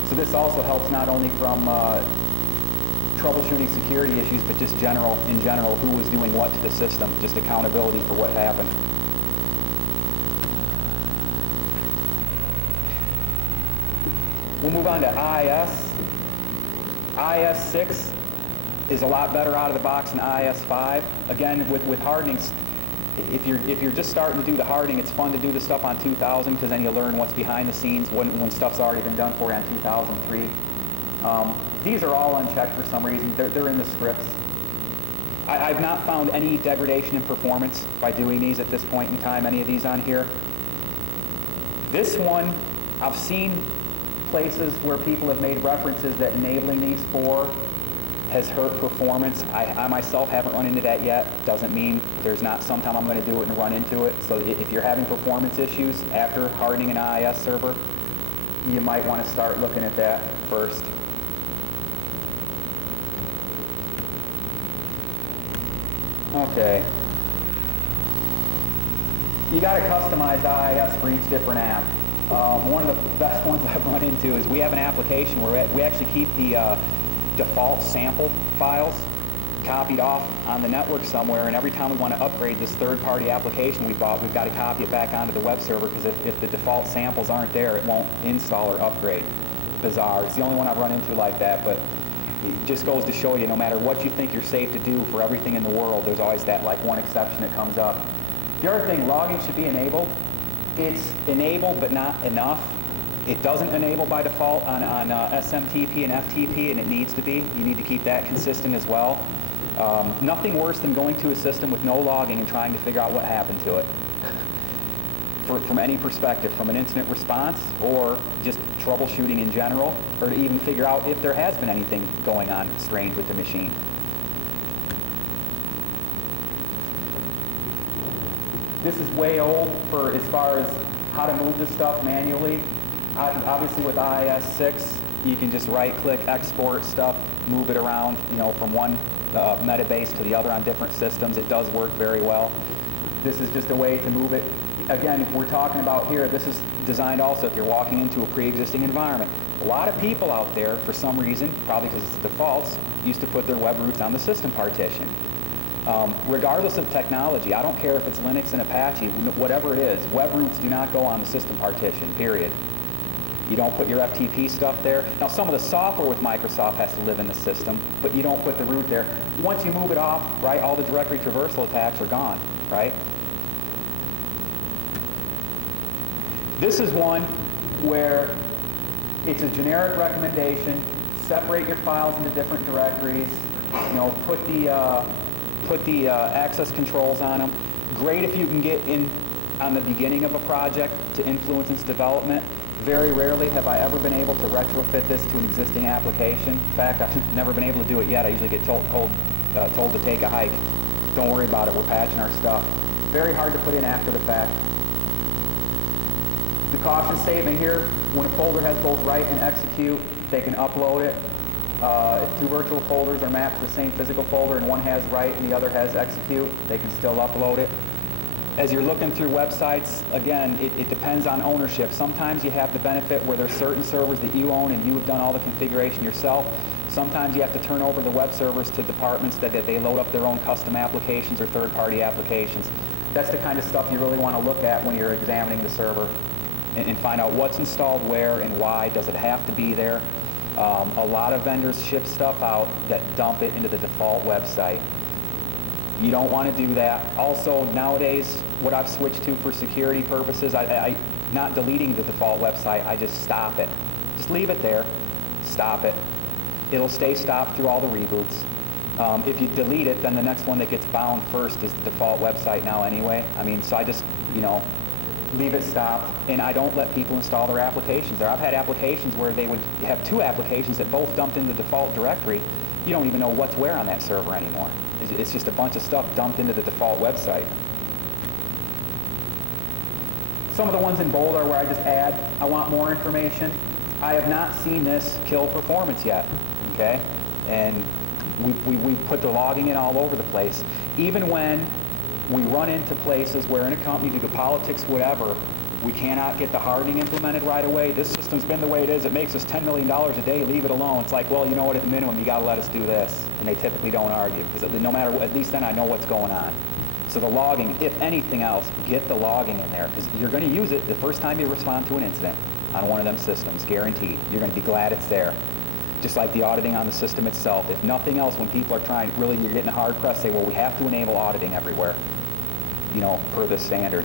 So this also helps not only from troubleshooting security issues, but just in general, who was doing what to the system, just accountability for what happened. We'll move on to IIS. IIS 6 is a lot better out of the box than IIS 5. Again, with hardening, if you're just starting to do the hardening, it's fun to do the stuff on 2000 because then you learn what's behind the scenes when stuff's already been done for you on 2003. These are all unchecked for some reason. They're in the scripts. I've not found any degradation in performance by doing these at this point in time, any of these on here. This one I've seen places where people have made references that enabling these 4 has hurt performance. I myself haven't run into that yet. Doesn't mean there's not sometime I'm going to do it and run into it. So if you're having performance issues after hardening an IIS server, you might want to start looking at that first. Okay. You got to customize the IIS for each different app. One of the best ones I've run into is we have an application where we actually keep the default sample files copied off on the network somewhere, and every time we want to upgrade this third-party application we bought, we've got to copy it back onto the web server, because if the default samples aren't there, it won't install or upgrade. Bizarre. It's the only one I've run into like that, but it just goes to show you, no matter what you think you're safe to do for everything in the world, there's always that like one exception that comes up. The other thing, logging should be enabled. It's enabled, but not enough. It doesn't enable by default on SMTP and FTP, and it needs to be. You need to keep that consistent as well. Nothing worse than going to a system with no logging and trying to figure out what happened to it. From any perspective, from an incident response or just troubleshooting in general, or to even figure out if there has been anything going on strange with the machine. This is way old for as far as how to move this stuff manually. Obviously with IIS 6, you can just right-click, export stuff, move it around, from one metabase to the other on different systems. It does work very well. This is just a way to move it. Again, if we're talking about here, this is designed also if you're walking into a pre-existing environment. A lot of people out there, for some reason, probably because it's the defaults, used to put their web roots on the system partition. Regardless of technology, I don't care if it's Linux and Apache, whatever it is, web roots do not go on the system partition, period. You don't put your FTP stuff there. Now, some of the software with Microsoft has to live in the system, but you don't put the root there. Once you move it off, right, all the directory traversal attacks are gone, right? This is one where it's a generic recommendation. Separate your files into different directories. Put the access controls on them. Great if you can get in on the beginning of a project to influence its development. Very rarely have I ever been able to retrofit this to an existing application. In fact, I've never been able to do it yet. I usually get told to take a hike. Don't worry about it, we're patching our stuff. Very hard to put in after the fact. The caution statement here, when a folder has both write and execute, they can upload it. If 2 virtual folders are mapped to the same physical folder and one has write and the other has execute, they can still upload it. As you're looking through websites, again, it depends on ownership. Sometimes you have the benefit where there's certain servers that you own and you have done all the configuration yourself. Sometimes you have to turn over the web servers to departments that they load up their own custom applications or third-party applications. That's the kind of stuff you really want to look at when you're examining the server and find out what's installed where and why. Does it have to be there? A lot of vendors ship stuff out that dump it into the default website. You don't want to do that. Also, nowadays, what I've switched to for security purposes, I not deleting the default website, I just stop it. Just leave it there, stop it. It'll stay stopped through all the reboots. If you delete it, then the next one that gets bound first is the default website now anyway. So I just, leave it stopped, and I don't let people install their applications there. I've had applications where they would have 2 applications that both dumped in the default directory. You don't even know what's where on that server anymore. It's just a bunch of stuff dumped into the default website. Some of the ones in bold are where I just add, I want more information. I have not seen this kill performance yet, okay? And we put the logging in all over the place. Even when we run into places where in a company, due to politics, whatever, we cannot get the hardening implemented right away. This system's been the way it is. It makes us $10 million a day. Leave it alone. It's like, well, you know what? At the minimum, you got to let us do this. And they typically don't argue, because no matter what, at least then I know what's going on. So the logging, if anything else, get the logging in there, because you're going to use it the first time you respond to an incident on one of them systems, guaranteed. You're going to be glad it's there. Just like the auditing on the system itself. If nothing else, when people are trying, really, you're getting a hard press, say, well, we have to enable auditing everywhere, per the standard.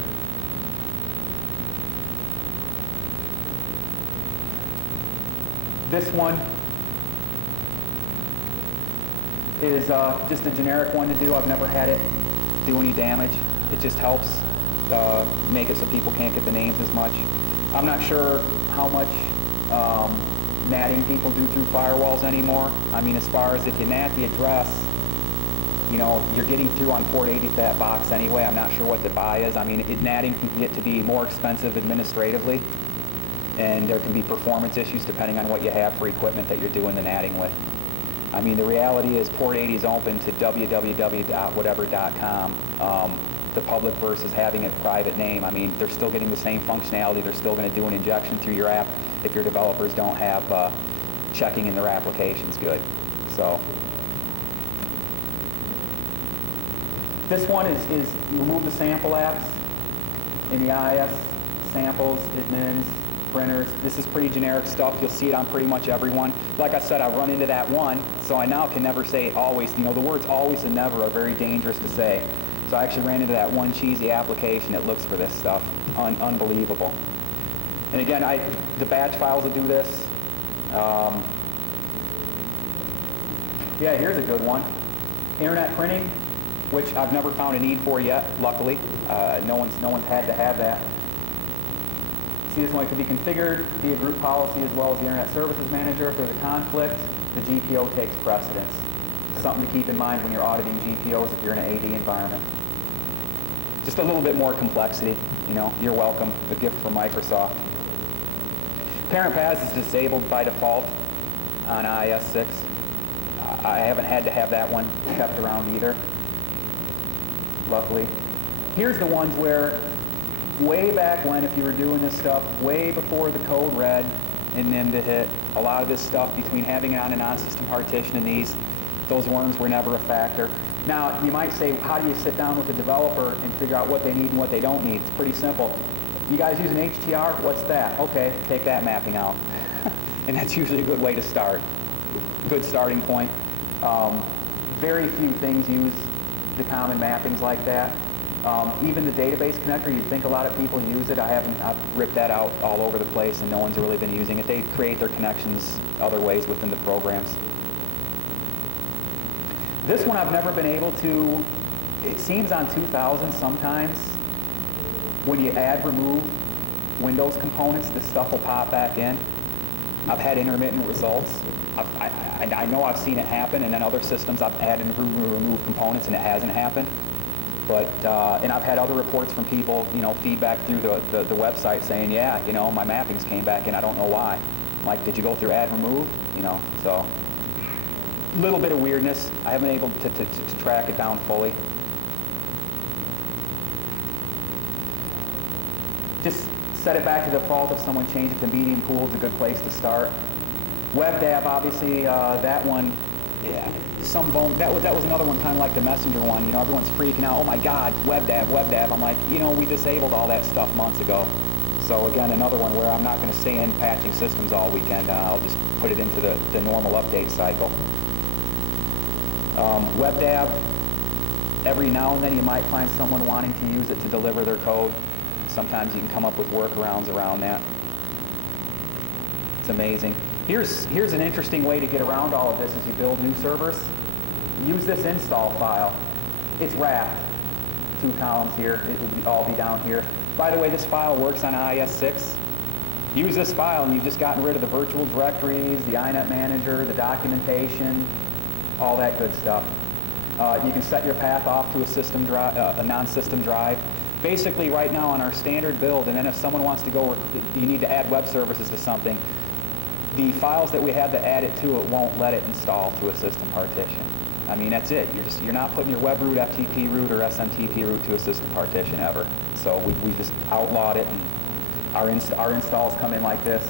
This one is just a generic one to do. I've never had it do any damage. It just helps make it so people can't get the names as much. I'm not sure how much natting people do through firewalls anymore. I mean, as far as if you nat the address, you know, you're getting through on port 80 to that box anyway. I'm not sure what the buy is. I mean, natting can get to be more expensive administratively, and there can be performance issues depending on what you have for equipment that you're doing the natting with. I mean, the reality is port 80 is open to www.whatever.com. The public versus having it private name. I mean, they're still getting the same functionality. They're still going to do an injection through your app if your developers don't have checking in their applications good. So this one is remove the sample apps in the IIS, samples, admins, printers. This is pretty generic stuff. You'll see it on pretty much everyone. Like I said, I run into that one, so I now can never say always. You know, the words always and never are very dangerous to say. So I actually ran into that one cheesy application that looks for this stuff. Unbelievable. And again, the batch files will do this. Yeah, here's a good one. Internet printing, which I've never found a need for yet, luckily. No one's had to have that. See, this one can be configured via group policy as well as the Internet Services Manager. If there's a conflict, the GPO takes precedence. Something to keep in mind when you're auditing GPOs if you're in an AD environment. Just a little bit more complexity, you know, you're welcome, a gift from Microsoft. Parent paths is disabled by default on IIS 6. I haven't had to have that one kept around either, luckily. Here's the ones where, way back when, if you were doing this stuff, way before the code red and NIM to hit, a lot of this stuff between having it on a non-system partition and those worms were never a factor. Now, you might say, how do you sit down with the developer and figure out what they need and what they don't need? It's pretty simple. You guys use an HTR? What's that? Okay, take that mapping out. And that's usually a good way to start. Good starting point. Very few things use the common mappings like that. Even the database connector, you'd think a lot of people use it. I've ripped that out all over the place and no one's really been using it. They create their connections other ways within the programs. This one I've never been able to, it seems on 2000 sometimes, when you add, remove Windows components, this stuff will pop back in. I've had intermittent results. I know I've seen it happen, and then other systems I've added and removed components and it hasn't happened. But, and I've had other reports from people, you know, feedback through the website saying, yeah, you know, my mappings came back in, I don't know why. I'm like, did you go through add, remove? You know, so. Little bit of weirdness. I haven't been able to track it down fully. Just set it back to default. If someone changed it to medium pool, it's a good place to start. Webdav, obviously, that one, yeah, that was another one kind of like the messenger one. You know, everyone's freaking out. Oh my God, Webdav. I'm like, you know, we disabled all that stuff months ago. So again, another one where I'm not going to stay in patching systems all weekend. I'll just put it into the normal update cycle. Webdav, every now and then you might find someone wanting to use it to deliver their code. Sometimes you can come up with workarounds around that. It's amazing. Here's an interesting way to get around all of this as you build new servers. Use this install file. It's wrapped. 2 columns here. It will all be down here. By the way, this file works on IIS 6. Use this file and you've just gotten rid of the virtual directories, the iNet manager, the documentation, all that good stuff. You can set your path off to a system drive, a non-system drive. Basically, right now on our standard build, and then if someone wants to go, you need to add web services to something, the files that we had to add it to, it won't let it install to a system partition. I mean, that's it. You're not putting your web root, FTP root, or SMTP root to a system partition ever. So we just outlawed it, and our installs come in like this.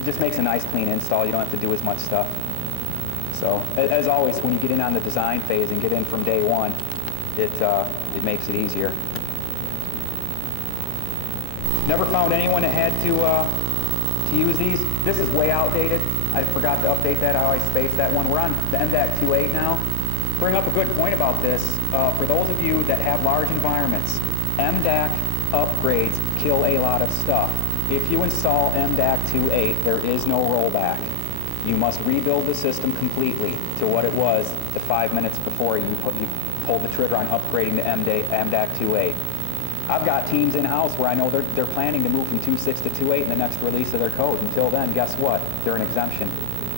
It just makes a nice, clean install. You don't have to do as much stuff. So, as always, when you get in on the design phase and get in from day one, it makes it easier. Never found anyone that had to use these. This is way outdated. I forgot to update that. I always space that one. We're on the MDAC 2.8 now. Bring up a good point about this. For those of you that have large environments, MDAC upgrades kill a lot of stuff. If you install MDAC 2.8, there is no rollback. You must rebuild the system completely to what it was the 5 minutes before you pulled the trigger on upgrading to MDAC 2.8. I've got teams in-house where I know they're planning to move from 2.6 to 2.8 in the next release of their code. Until then, guess what? They're an exemption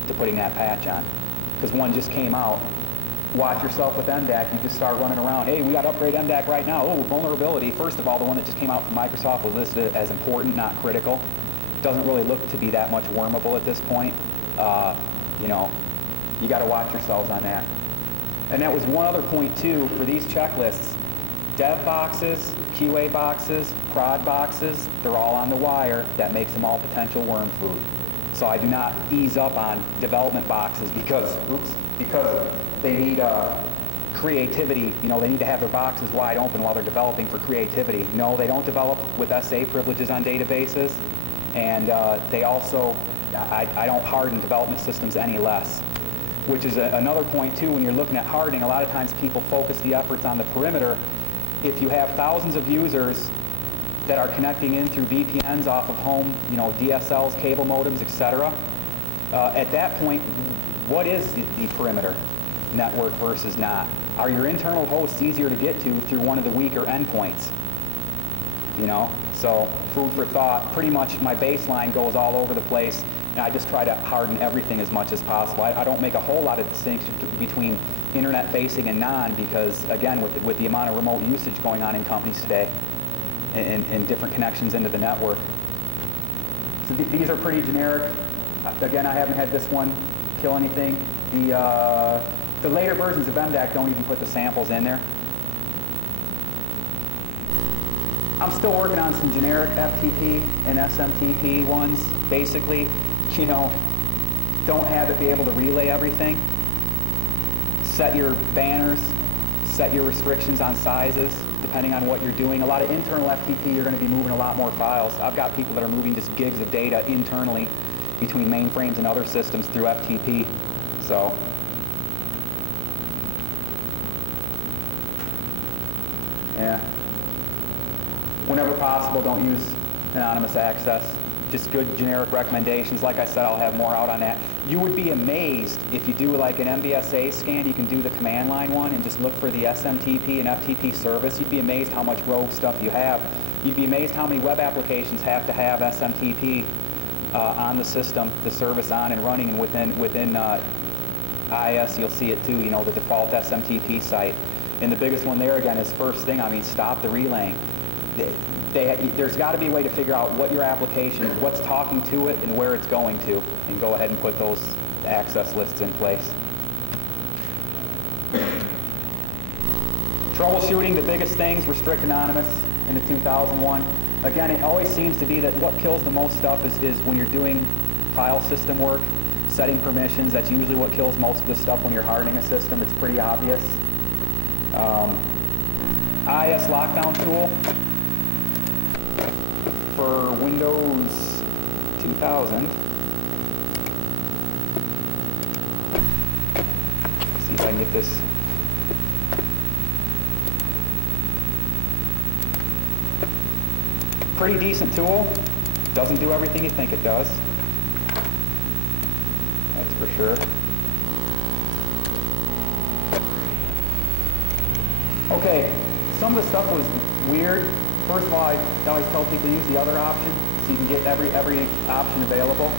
to putting that patch on. Because one just came out. Watch yourself with MDAC. You just start running around. Hey, we got to upgrade MDAC right now. Oh, vulnerability. First of all, the one that just came out from Microsoft was listed as important, not critical. Doesn't really look to be that much wormable at this point. You know, you got to watch yourselves on that. And that was one other point too for these checklists. Dev boxes, QA boxes, prod boxes, they're all on the wire. That makes them all potential worm food. So I do not ease up on development boxes because they need creativity. You know, they need to have their boxes wide open while they're developing for creativity. No, they don't develop with SA privileges on databases, and they also, I don't harden development systems any less. Which is another point too, when you're looking at hardening, a lot of times people focus the efforts on the perimeter. If you have thousands of users that are connecting in through VPNs off of home, you know, DSLs, cable modems, etc., at that point, what is the perimeter network versus not? Are your internal hosts easier to get to through one of the weaker endpoints? You know, so food for thought. Pretty much my baseline goes all over the place, and I just try to harden everything as much as possible. I don't make a whole lot of distinction between internet-facing and non, because again, with the amount of remote usage going on in companies today, and different connections into the network. So these are pretty generic. Again, I haven't had this one kill anything. The later versions of MDAC don't even put the samples in there. I'm still working on some generic FTP and SMTP ones. Basically, you know, don't have it be able to relay everything. Set your banners, set your restrictions on sizes, depending on what you're doing. A lot of internal FTP, you're going to be moving a lot more files. I've got people that are moving just gigs of data internally between mainframes and other systems through FTP. So, yeah. Whenever possible, don't use anonymous access. Just good generic recommendations. Like I said, I'll have more out on that. You would be amazed if you do like an MBSA scan, you can do the command line one and just look for the SMTP and FTP service. You'd be amazed how much rogue stuff you have. You'd be amazed how many web applications have to have SMTP on the system, the service on and running, and within IIS you'll see it too, you know, the default SMTP site. And the biggest one there again is first thing, I mean, stop the relaying. There's got to be a way to figure out what your application, what's talking to it and where it's going to, and go ahead and put those access lists in place. Troubleshooting, the biggest things, restrict anonymous in the 2001. Again, it always seems to be that what kills the most stuff is when you're doing file system work, setting permissions. That's usually what kills most of the stuff when you're hardening a system. It's pretty obvious. IIS lockdown tool for Windows 2000. See if I can get this. Pretty decent tool. Doesn't do everything you think it does. That's for sure. Okay, some of the stuff was weird. First of all, I always tell people to use the other option, so you can get every option available.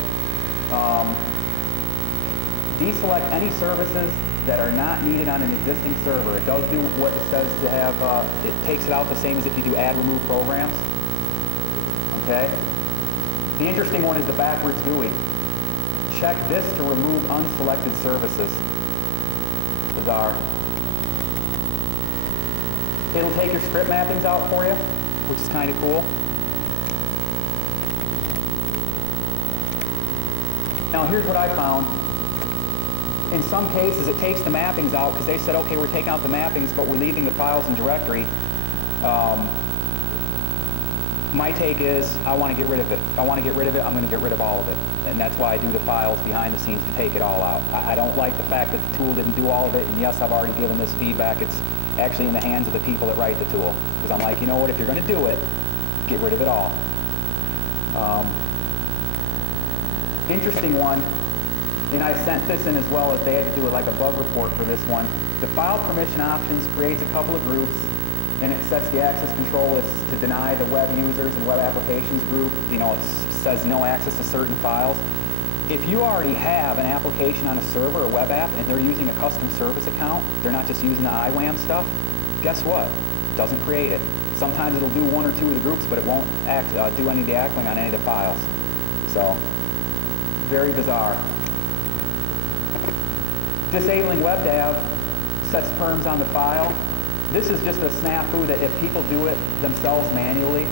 Deselect any services that are not needed on an existing server. It does do what it says to have, it takes it out the same as if you do add remove programs. Okay? The interesting one is the backwards GUI. Check this to remove unselected services. Bizarre. It'll take your script mappings out for you, which is kind of cool. Now here's what I found. In some cases it takes the mappings out because they said, okay, we're taking out the mappings but we're leaving the files in directory. My take is I want to get rid of it. If I want to get rid of it, I'm going to get rid of all of it. And that's why I do the files behind the scenes to take it all out. I don't like the fact that the tool didn't do all of it, and yes, I've already given this feedback. It's actually in the hands of the people that write the tool. Because I'm like, you know what, if you're going to do it, get rid of it all. Interesting one, and I sent this in as well as they had to do like a bug report for this one. The file permission options creates a couple of groups. and it sets the access control list to deny the web users and web applications group. You know, it says no access to certain files. If you already have an application on a server or web app and they're using a custom service account, they're not just using the IWAM stuff, guess what? It doesn't create it. Sometimes it'll do one or two of the groups, but it won't do any of the ACLing on any of the files. So, very bizarre. Disabling Webdav sets perms on the file. This is just a snafu that if people do it themselves manually,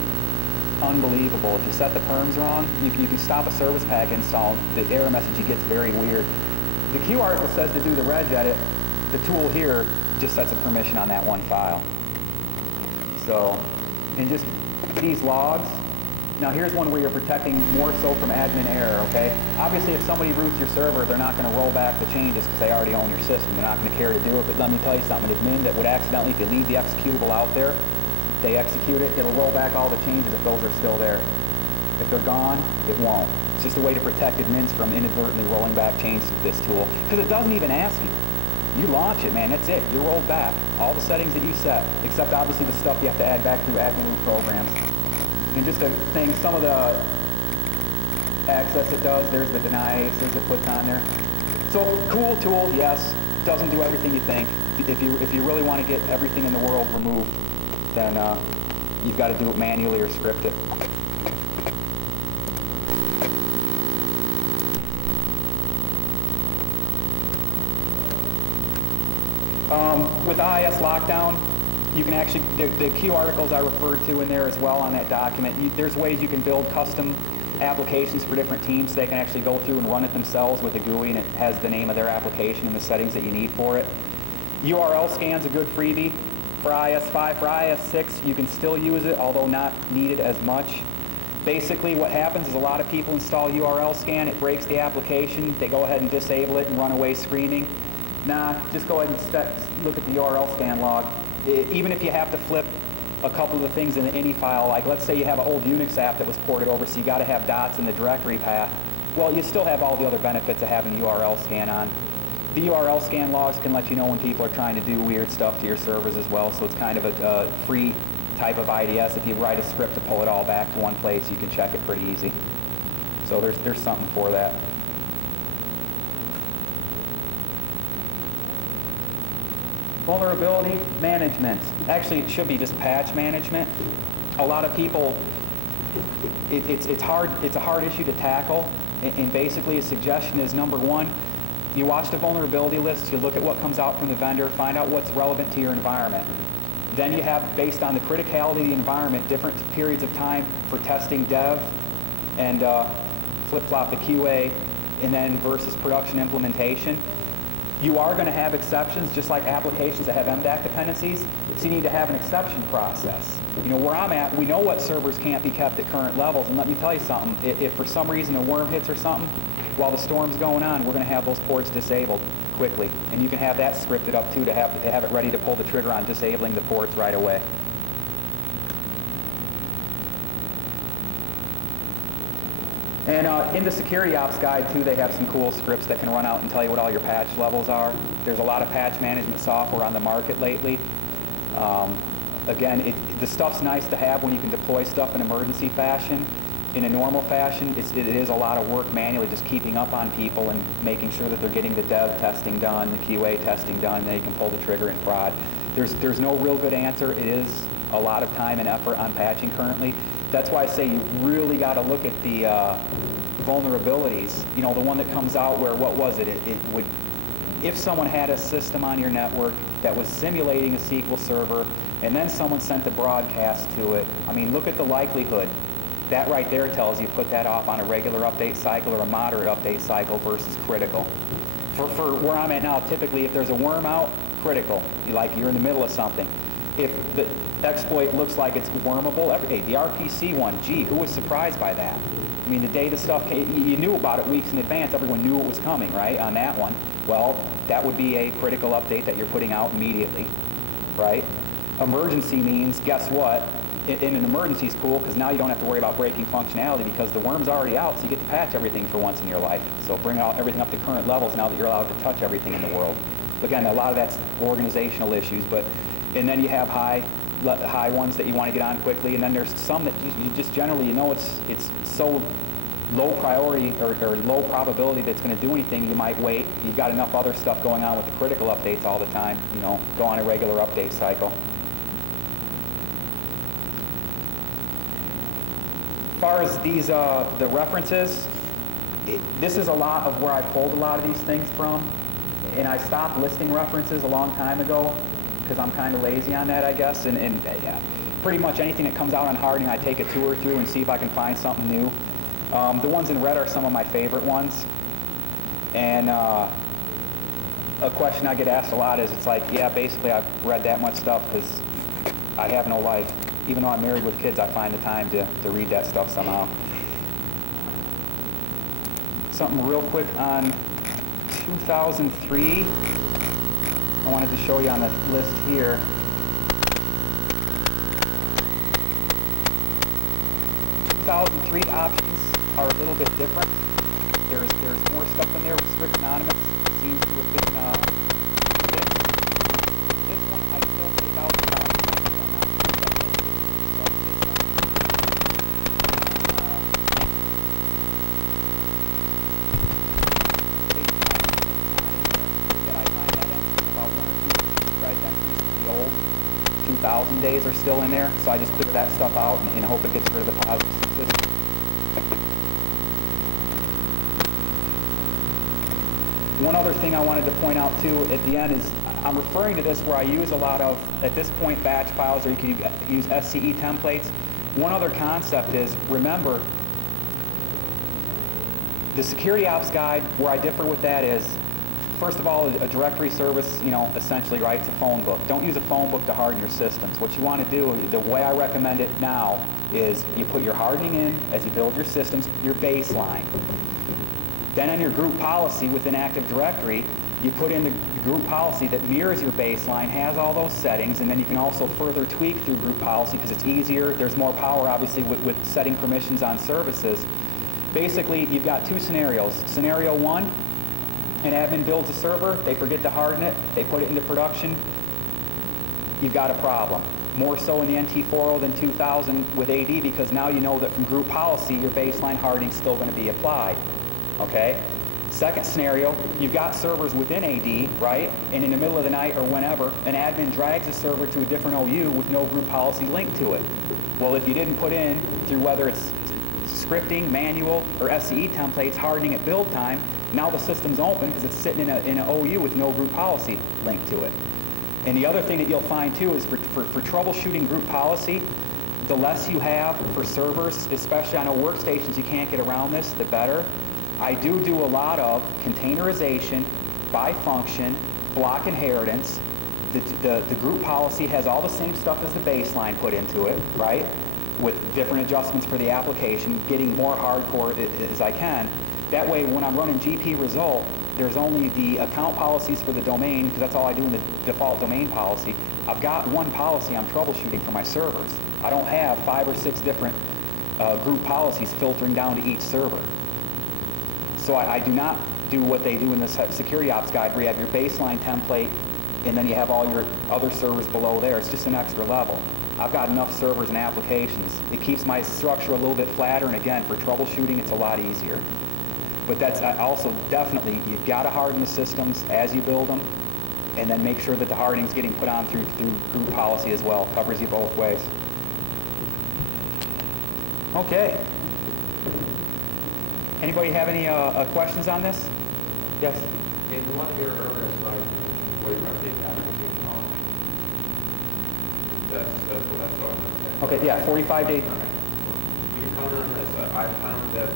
unbelievable. If you set the perms wrong, you can stop a service pack install. The error message gets very weird. The Q article says to do the reg edit. The tool here just sets a permission on that one file. So, and just these logs. Now here's one where you're protecting more so from admin error, okay? Obviously if somebody roots your server, they're not going to roll back the changes because they already own your system. They're not going to care to do it, but let me tell you something. An admin that would accidentally, if you leave the executable out there, they execute it, it'll roll back all the changes if those are still there. If they're gone, it won't. It's just a way to protect admins from inadvertently rolling back changes with this tool. Because it doesn't even ask you. You launch it, man, that's it. You're rolled back. All the settings that you set, except obviously the stuff you have to add back through admin root programs. And just a thing, some of the access it does, there's the deny access it puts on there. So, cool tool, yes. Doesn't do everything you think. If you really want to get everything in the world removed, then you've got to do it manually or script it. With IIS lockdown, you can actually, the Q articles I referred to in there as well on that document, there's ways you can build custom applications for different teams so they can actually go through and run it themselves with a GUI, and it has the name of their application and the settings that you need for it. URL scan's a good freebie for IIS-5. For IIS-6, you can still use it, although not needed as much. Basically, what happens is a lot of people install URL scan, it breaks the application, they go ahead and disable it and run away screaming. Nah, just go ahead and look at the URL scan log. Even if you have to flip a couple of the things in the ini file, like let's say you have an old Unix app that was ported over, so you got to have dots in the directory path. Well, you still have all the other benefits of having the URL scan on. The URL scan logs can let you know when people are trying to do weird stuff to your servers as well, so it's kind of a free type of IDS. If you write a script to pull it all back to one place, you can check it pretty easy. So there's something for that. Vulnerability management. Actually, it should be just patch management. A lot of people, it's hard. It's a hard issue to tackle. And basically, a suggestion is, number one, you watch the vulnerability list. You look at what comes out from the vendor. Find out what's relevant to your environment. Then you have, based on the criticality of the environment, different periods of time for testing dev and flip-flop the QA, and then versus production implementation. You are going to have exceptions, just like applications that have MDAC dependencies, so you need to have an exception process. You know, where I'm at, we know what servers can't be kept at current levels, and let me tell you something, if for some reason a worm hits or something, while the storm's going on, we're going to have those ports disabled quickly. And you can have that scripted up too to have it ready to pull the trigger on disabling the ports right away. And in the Security Ops Guide, too, they have some cool scripts that can run out and tell you what all your patch levels are. There's a lot of patch management software on the market lately. Again, the stuff's nice to have when you can deploy stuff in emergency fashion. In a normal fashion, it is a lot of work manually just keeping up on people and making sure that they're getting the dev testing done, the QA testing done, and then you can pull the trigger and prod. There's no real good answer. It is a lot of time and effort on patching currently. That's why I say you really got to look at the vulnerabilities. You know, the one that comes out where, what was it? It would, if someone had a system on your network that was simulating a SQL server, and then someone sent a broadcast to it, I mean, look at the likelihood. That right there tells you put that off on a regular update cycle or a moderate update cycle versus critical. For where I'm at now, typically if there's a worm out, critical. Like you're in the middle of something. If the exploit looks like it's wormable, hey, the RPC one, gee, who was surprised by that? I mean, the day the stuff came, you knew about it weeks in advance. Everyone knew it was coming, right, on that one. Well, that would be a critical update that you're putting out immediately, right? Emergency means, guess what? In an emergency is cool because now you don't have to worry about breaking functionality because the worm's already out, so you get to patch everything for once in your life. So bring out everything up to current levels now that you're allowed to touch everything in the world. Again, a lot of that's organizational issues, and then you have high high ones that you want to get on quickly, and then there's some that you just generally, you know, it's so low priority or low probability that it's going to do anything, you might wait. You've got enough other stuff going on with the critical updates all the time, you know, go on a regular update cycle. As far as these, the references, this is a lot of where I pulled a lot of these things from, and I stopped listing references a long time ago because I'm kind of lazy on that, I guess, and yeah, pretty much anything that comes out on hardening, I take a tour through and see if I can find something new. The ones in red are some of my favorite ones, and a question I get asked a lot is, it's like, yeah, basically I've read that much stuff because I have no life. Even though I'm married with kids, I find the time to read that stuff somehow. Something real quick on 2003, I wanted to show you on the list here. 2003 options are a little bit different. There's more stuff in there. Strict Anonymous seems to have been fixed. This one I still take out the anonymous. I'm not sure if that goes with the subsystem. Yet I find that entry in about 1 or 2 reg entries from the old 2000 days are still in there. So I just clear that stuff out and hope it gets rid of the positive system. One other thing I wanted to point out too at the end is I'm referring to this where I use a lot of, at this point, batch files, or you can use SCE templates. One other concept is, remember, the security ops guide, where I differ with that is, first of all, a directory service, you know, essentially, right, it's a phone book. Don't use a phone book to harden your systems. What you want to do, the way I recommend it now, is you put your hardening in as you build your systems, your baseline. Then on your group policy within Active Directory, you put in the group policy that mirrors your baseline, has all those settings, and then you can also further tweak through group policy because it's easier. There's more power, obviously, with setting permissions on services. Basically, you've got 2 scenarios. Scenario 1, an admin builds a server, they forget to harden it, they put it into production, you've got a problem. More so in the NT40 than 2000 with AD because now you know that from group policy, your baseline hardening is still going to be applied. Okay? Second scenario, you've got servers within AD, right? And in the middle of the night or whenever, an admin drags a server to a different OU with no group policy linked to it. Well, if you didn't put in, through whether it's scripting, manual, or SCE templates, hardening at build time, now the system's open because it's sitting in an OU with no group policy linked to it. And the other thing that you'll find too is for troubleshooting group policy, the less you have for servers, especially I know workstations, you can't get around this, the better. I do a lot of containerization by function, block inheritance. The group policy has all the same stuff as the baseline put into it, right? With different adjustments for the application, getting more hardcore as I can. That way, when I'm running GP result, there's only the account policies for the domain, because that's all I do in the default domain policy. I've got one policy I'm troubleshooting for my servers. I don't have 5 or 6 different group policies filtering down to each server. So I do not do what they do in the security ops guide where you have your baseline template and then you have all your other servers below there. It's just an extra level. I've got enough servers and applications. It keeps my structure a little bit flatter, and again, for troubleshooting, it's a lot easier. But that's also definitely, you've got to harden the systems as you build them, and then make sure that the hardening is getting put on through group policy as well. Covers you both ways. Okay. Anybody have any questions on this? Yes? In one of your earlier slides, you mentioned 45 days application on. That's what I saw. Okay, yeah, 45 days. Can you comment on this? I found that,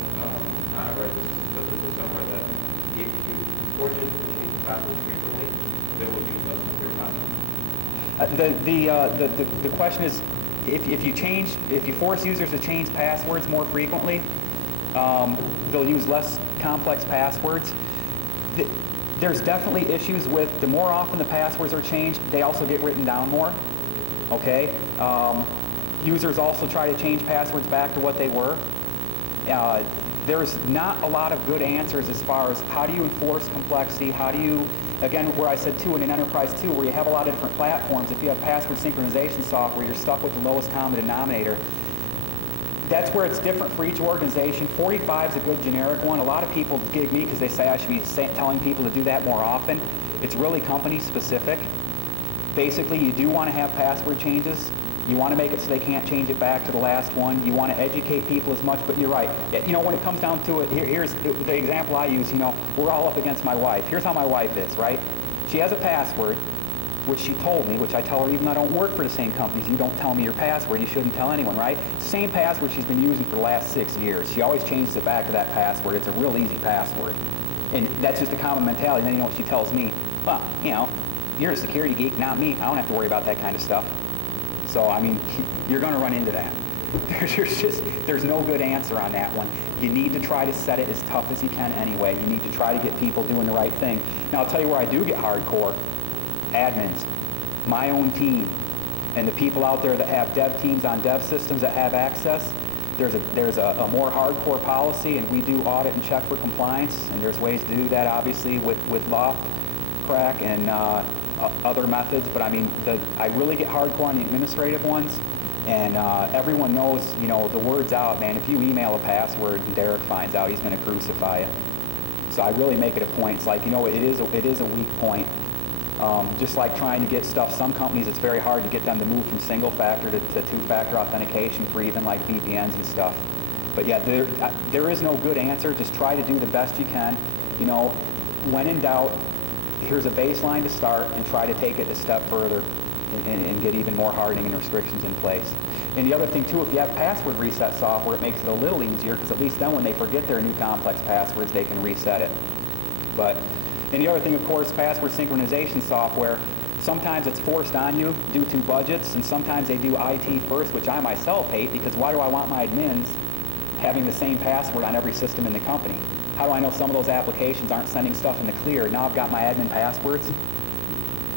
I read this statistic somewhere, that if you force it to change passwords frequently, they will use less secure passwords. The question is, if you force users to change passwords more frequently, they'll use less complex passwords. There's definitely issues with the more often the passwords are changed, they also get written down more. Okay? Users also try to change passwords back to what they were. there's not a lot of good answers as far as how do you enforce complexity, how do you, again, where I said too, in an enterprise too, where you have a lot of different platforms, if you have password synchronization software, you're stuck with the lowest common denominator. That's where it's different for each organization. 45 is a good generic one. A lot of people gig me because they say I should be telling people to do that more often. It's really company specific. Basically, you do want to have password changes. You want to make it so they can't change it back to the last one. You want to educate people as much, but you're right. You know, when it comes down to it, here's the example I use. You know, we're all up against my wife. Here's how my wife is, right? She has a password, which she told me, which I tell her even though I don't work for the same companies, you don't tell me your password, you shouldn't tell anyone, right? Same password she's been using for the last 6 years. She always changes it back to that password. It's a real easy password. And that's just a common mentality. And then you know what she tells me? Well, you know, you're a security geek, not me. I don't have to worry about that kind of stuff. So, I mean, you're going to run into that. There's no good answer on that one. You need to try to set it as tough as you can anyway. You need to try to get people doing the right thing. Now, I'll tell you where I do get hardcore. Admins, my own team, and the people out there that have dev teams on dev systems that have access. There's a more hardcore policy, and we do audit and check for compliance, and there's ways to do that, obviously, with Loft, Crack, and other methods, but I mean, I really get hardcore on the administrative ones, and everyone knows, you know, the word's out, man. If you email a password and Derek finds out, he's going to crucify you. So I really make it a point. It's like, you know, it is a weak point. Just like trying to get stuff, some companies, it's very hard to get them to move from single-factor to two-factor authentication for even like VPNs and stuff. But yeah, there is no good answer. Just try to do the best you can. You know, when in doubt, here's a baseline to start and try to take it a step further and get even more hardening and restrictions in place. And the other thing too, if you have password reset software, it makes it a little easier because at least then when they forget their new complex passwords, they can reset it. And the other thing, of course, password synchronization software, sometimes it's forced on you due to budgets, and sometimes they do IT first, which I myself hate, because why do I want my admins having the same password on every system in the company? How do I know some of those applications aren't sending stuff in the clear? Now I've got my admin passwords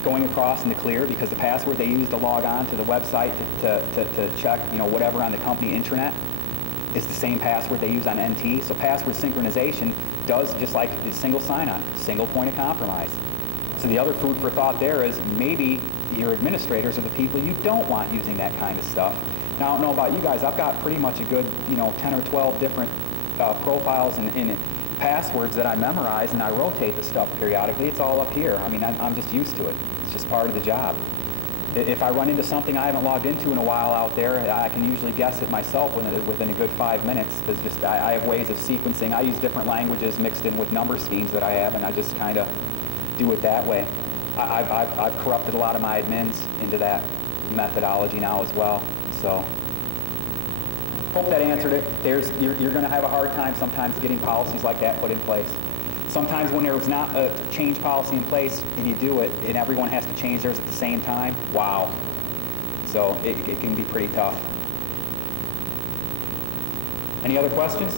going across in the clear because the password they use to log on to the website to check, you know, whatever on the company intranet is the same password they use on NT. So password synchronization does just like single sign-on, single point of compromise. So the other food for thought there is maybe your administrators are the people you don't want using that kind of stuff. Now I don't know about you guys, I've got pretty much a good, you know, 10 or 12 different profiles and passwords that I memorize, and I rotate the stuff periodically. It's all up here. I mean, I'm just used to it. It's just part of the job. If I run into something I haven't logged into in a while out there, I can usually guess it myself within a good 5 minutes, because just I have ways of sequencing. I use different languages mixed in with number schemes that I have, and I just kind of do it that way. I've corrupted a lot of my admins into that methodology now as well. So hope that answered it. You're going to have a hard time sometimes getting policies like that put in place. Sometimes when there's not a change policy in place and you do it and everyone has to change theirs at the same time, wow. So it can be pretty tough. Any other questions?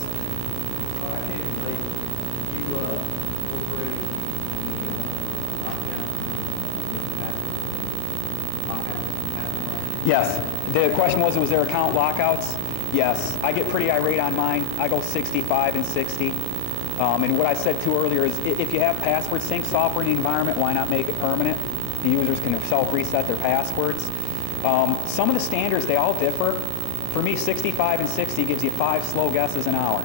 Yes. The question was there account lockouts? Yes. I get pretty irate on mine. I go 65 and 60. And what I said too earlier is if you have password sync software in the environment, why not make it permanent? The users can self-reset their passwords. Some of the standards, they all differ. For me, 65 and 60 gives you 5 slow guesses an hour.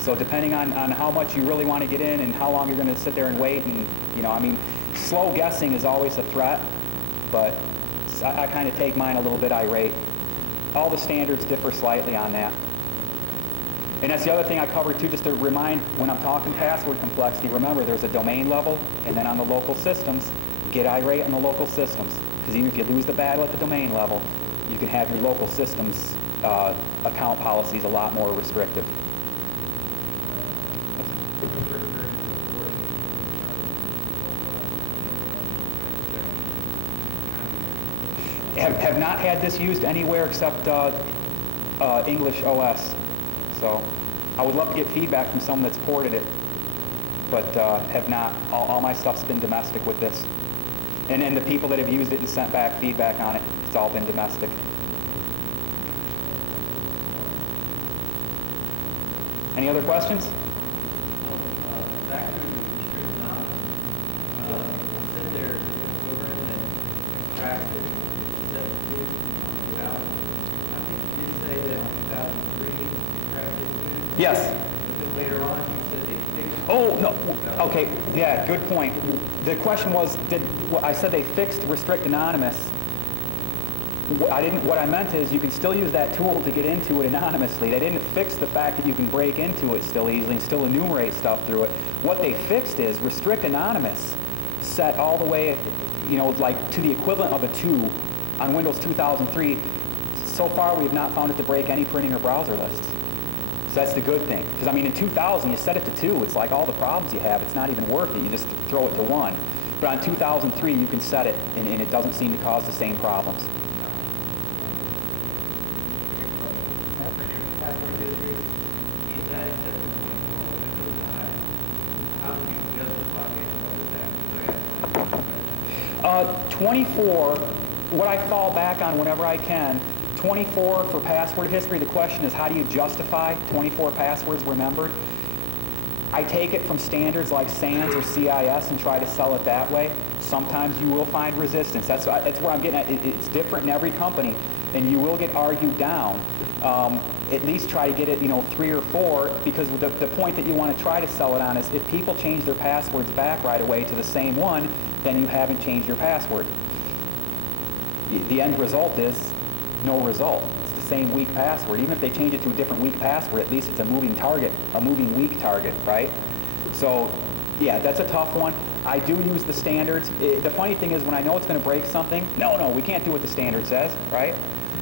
So depending on how much you really want to get in and how long you're going to sit there and wait, and, you know, I mean, slow guessing is always a threat, but I kind of take mine a little bit irate. All the standards differ slightly on that. And that's the other thing I covered too, just to remind when I'm talking password complexity, remember there's a domain level, and then on the local systems, get irate on the local systems. Because even if you lose the battle at the domain level, you can have your local systems account policies a lot more restrictive. Have not had this used anywhere except English OS. So I would love to get feedback from someone that's ported it, but have not. All my stuff's been domestic with this. And the people that have used it and sent back feedback on it, it's all been domestic. Any other questions? Back to restrict anonymous. Said there over in that extracted set to about, I think you did say that on 2003 extracted to. Yes. But then later on you said they fixed. Oh, no. Okay, yeah, good point. The question was, I said they fixed restrict anonymous. What I meant is you can still use that tool to get into it anonymously. They didn't fix the fact that you can break into it still easily and still enumerate stuff through it. What they fixed is restrict anonymous set all the way, like to the equivalent of a 2 on Windows 2003. So far, we have not found it to break any printing or browser lists. So that's the good thing. Because, I mean, in 2000, you set it to 2. It's like all the problems you have, it's not even worth it. You just throw it to 1. But on 2003, you can set it, and it doesn't seem to cause the same problems. How do you justify it? 24, what I fall back on whenever I can, 24 for password history. The question is, how do you justify 24 passwords remembered? I take it from standards like SANS or CIS and try to sell it that way. Sometimes you will find resistance. That's where I'm getting at. It's different in every company, and you will get argued down. At least try to get it, 3 or 4, because the point that you want to try to sell it on is if people change their passwords back right away to the same one, then you haven't changed your password. The end result is no result. It's the same weak password. Even if they change it to a different weak password, at least it's a moving target, a moving weak target, right? So, yeah, that's a tough one. I do use the standards. The funny thing is when I know it's going to break something, no, we can't do what the standard says, right?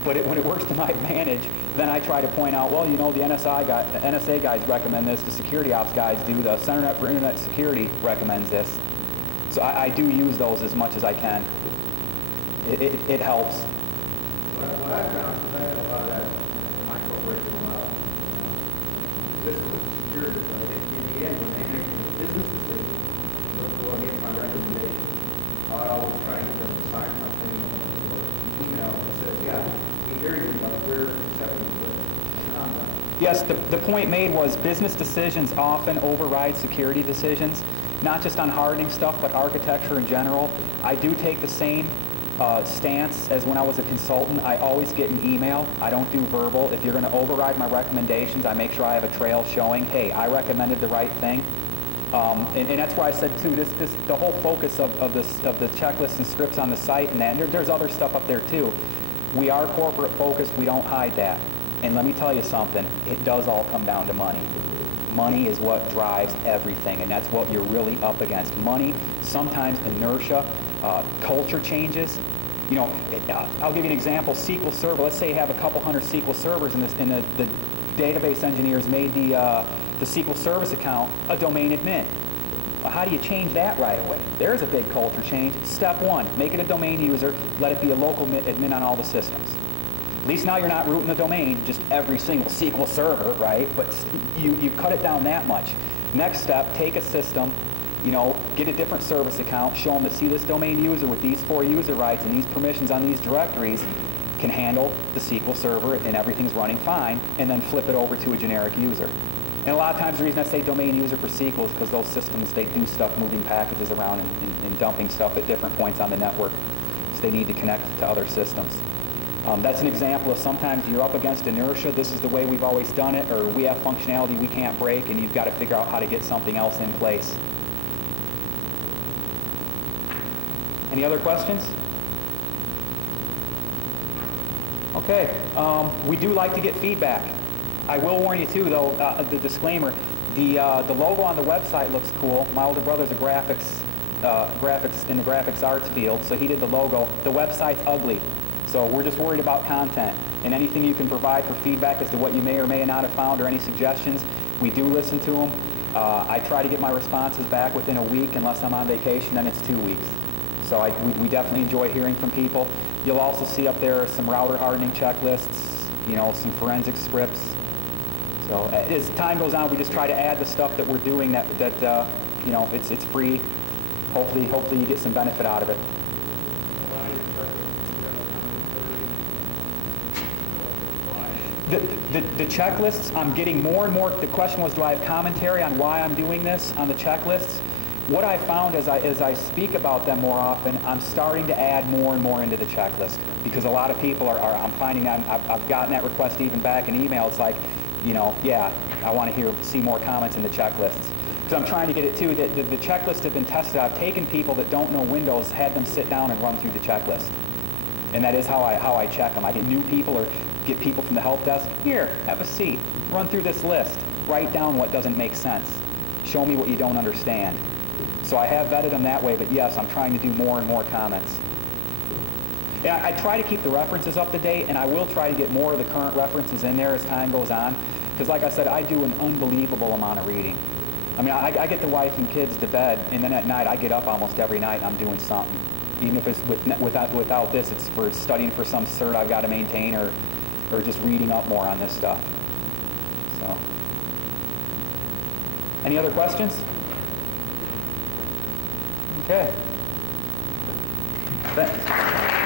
But when it works to my advantage, then I try to point out, well, the NSA guys recommend this, the security ops guys do, the CenterNet for Internet Security recommends this. So I do use those as much as I can. It helps. What I found about that my corporation this was security, but in the end, when they make the business decision, they'll go against my recommendation. I always try to get them to sign something or email that says, yeah, we hear you, but we're accepting this. And I'm done. Yes, the point made was business decisions often override security decisions, not just on hardening stuff, but architecture in general. I do take the same stance as when I was a consultant. I always get an email. I don't do verbal. If you're going to override my recommendations, I make sure I have a trail showing, hey, I recommended the right thing. And that's why I said too, the whole focus of the checklists and scripts on the site and that. And there's other stuff up there too. We are corporate focused. We don't hide that. And let me tell you something. It does all come down to money. Money is what drives everything, and that's what you're really up against. Money, sometimes inertia, culture changes. I'll give you an example. SQL Server. Let's say you have a couple hundred SQL servers, and the database engineers made the SQL Service account a domain admin. Well, how do you change that right away? There's a big culture change. Step 1, make it a domain user. Let it be a local admin on all the systems. At least now you're not rooting the domain, just every single SQL server, right? But you've cut it down that much. Next step, take a system, get a different service account, show them that, see, this domain user with these 4 user rights and these permissions on these directories can handle the SQL server and everything's running fine, and then flip it over to a generic user. And a lot of times the reason I say domain user for SQL is because those systems, they do stuff moving packages around and dumping stuff at different points on the network. So they need to connect to other systems. That's an example of sometimes you're up against inertia. This is the way we've always done it, or we have functionality we can't break, and you've got to figure out how to get something else in place. Any other questions? Okay, we do like to get feedback. I will warn you too, though, the disclaimer, the logo on the website looks cool. My older brother's a graphics in the graphics arts field, so he did the logo. The website's ugly. So we're just worried about content, and anything you can provide for feedback as to what you may or may not have found or any suggestions, we do listen to them. I try to get my responses back within a week. Unless I'm on vacation, then it's 2 weeks. So we definitely enjoy hearing from people. You'll also see up there some router hardening checklists, some forensic scripts. So as time goes on, we just try to add the stuff that we're doing that it's free. Hopefully you get some benefit out of it. The checklists, I'm getting more and more. The question was, do I have commentary on why I'm doing this on the checklists? What I found as I speak about them more often, I'm starting to add more and more into the checklist, because a lot of people I'm finding I've gotten that request even back in email. It's like, you know, yeah, I want to see more comments in the checklists. Because I'm trying to get it too, that the checklists have been tested. I've taken people that don't know Windows, had them sit down and run through the checklist. And that is how I check them. I get new people or get people from the help desk. Here, have a seat. Run through this list. Write down what doesn't make sense. Show me what you don't understand. So I have vetted them that way, but yes, I'm trying to do more and more comments. And I try to keep the references up to date, and I will try to get more of the current references in there as time goes on. Because like I said, I do an unbelievable amount of reading. I mean, I get the wife and kids to bed, and then at night I get up almost every night and I'm doing something. Even if it's without this, it's for studying for some cert I've got to maintain, or just reading up more on this stuff. So, any other questions? Okay. Thanks.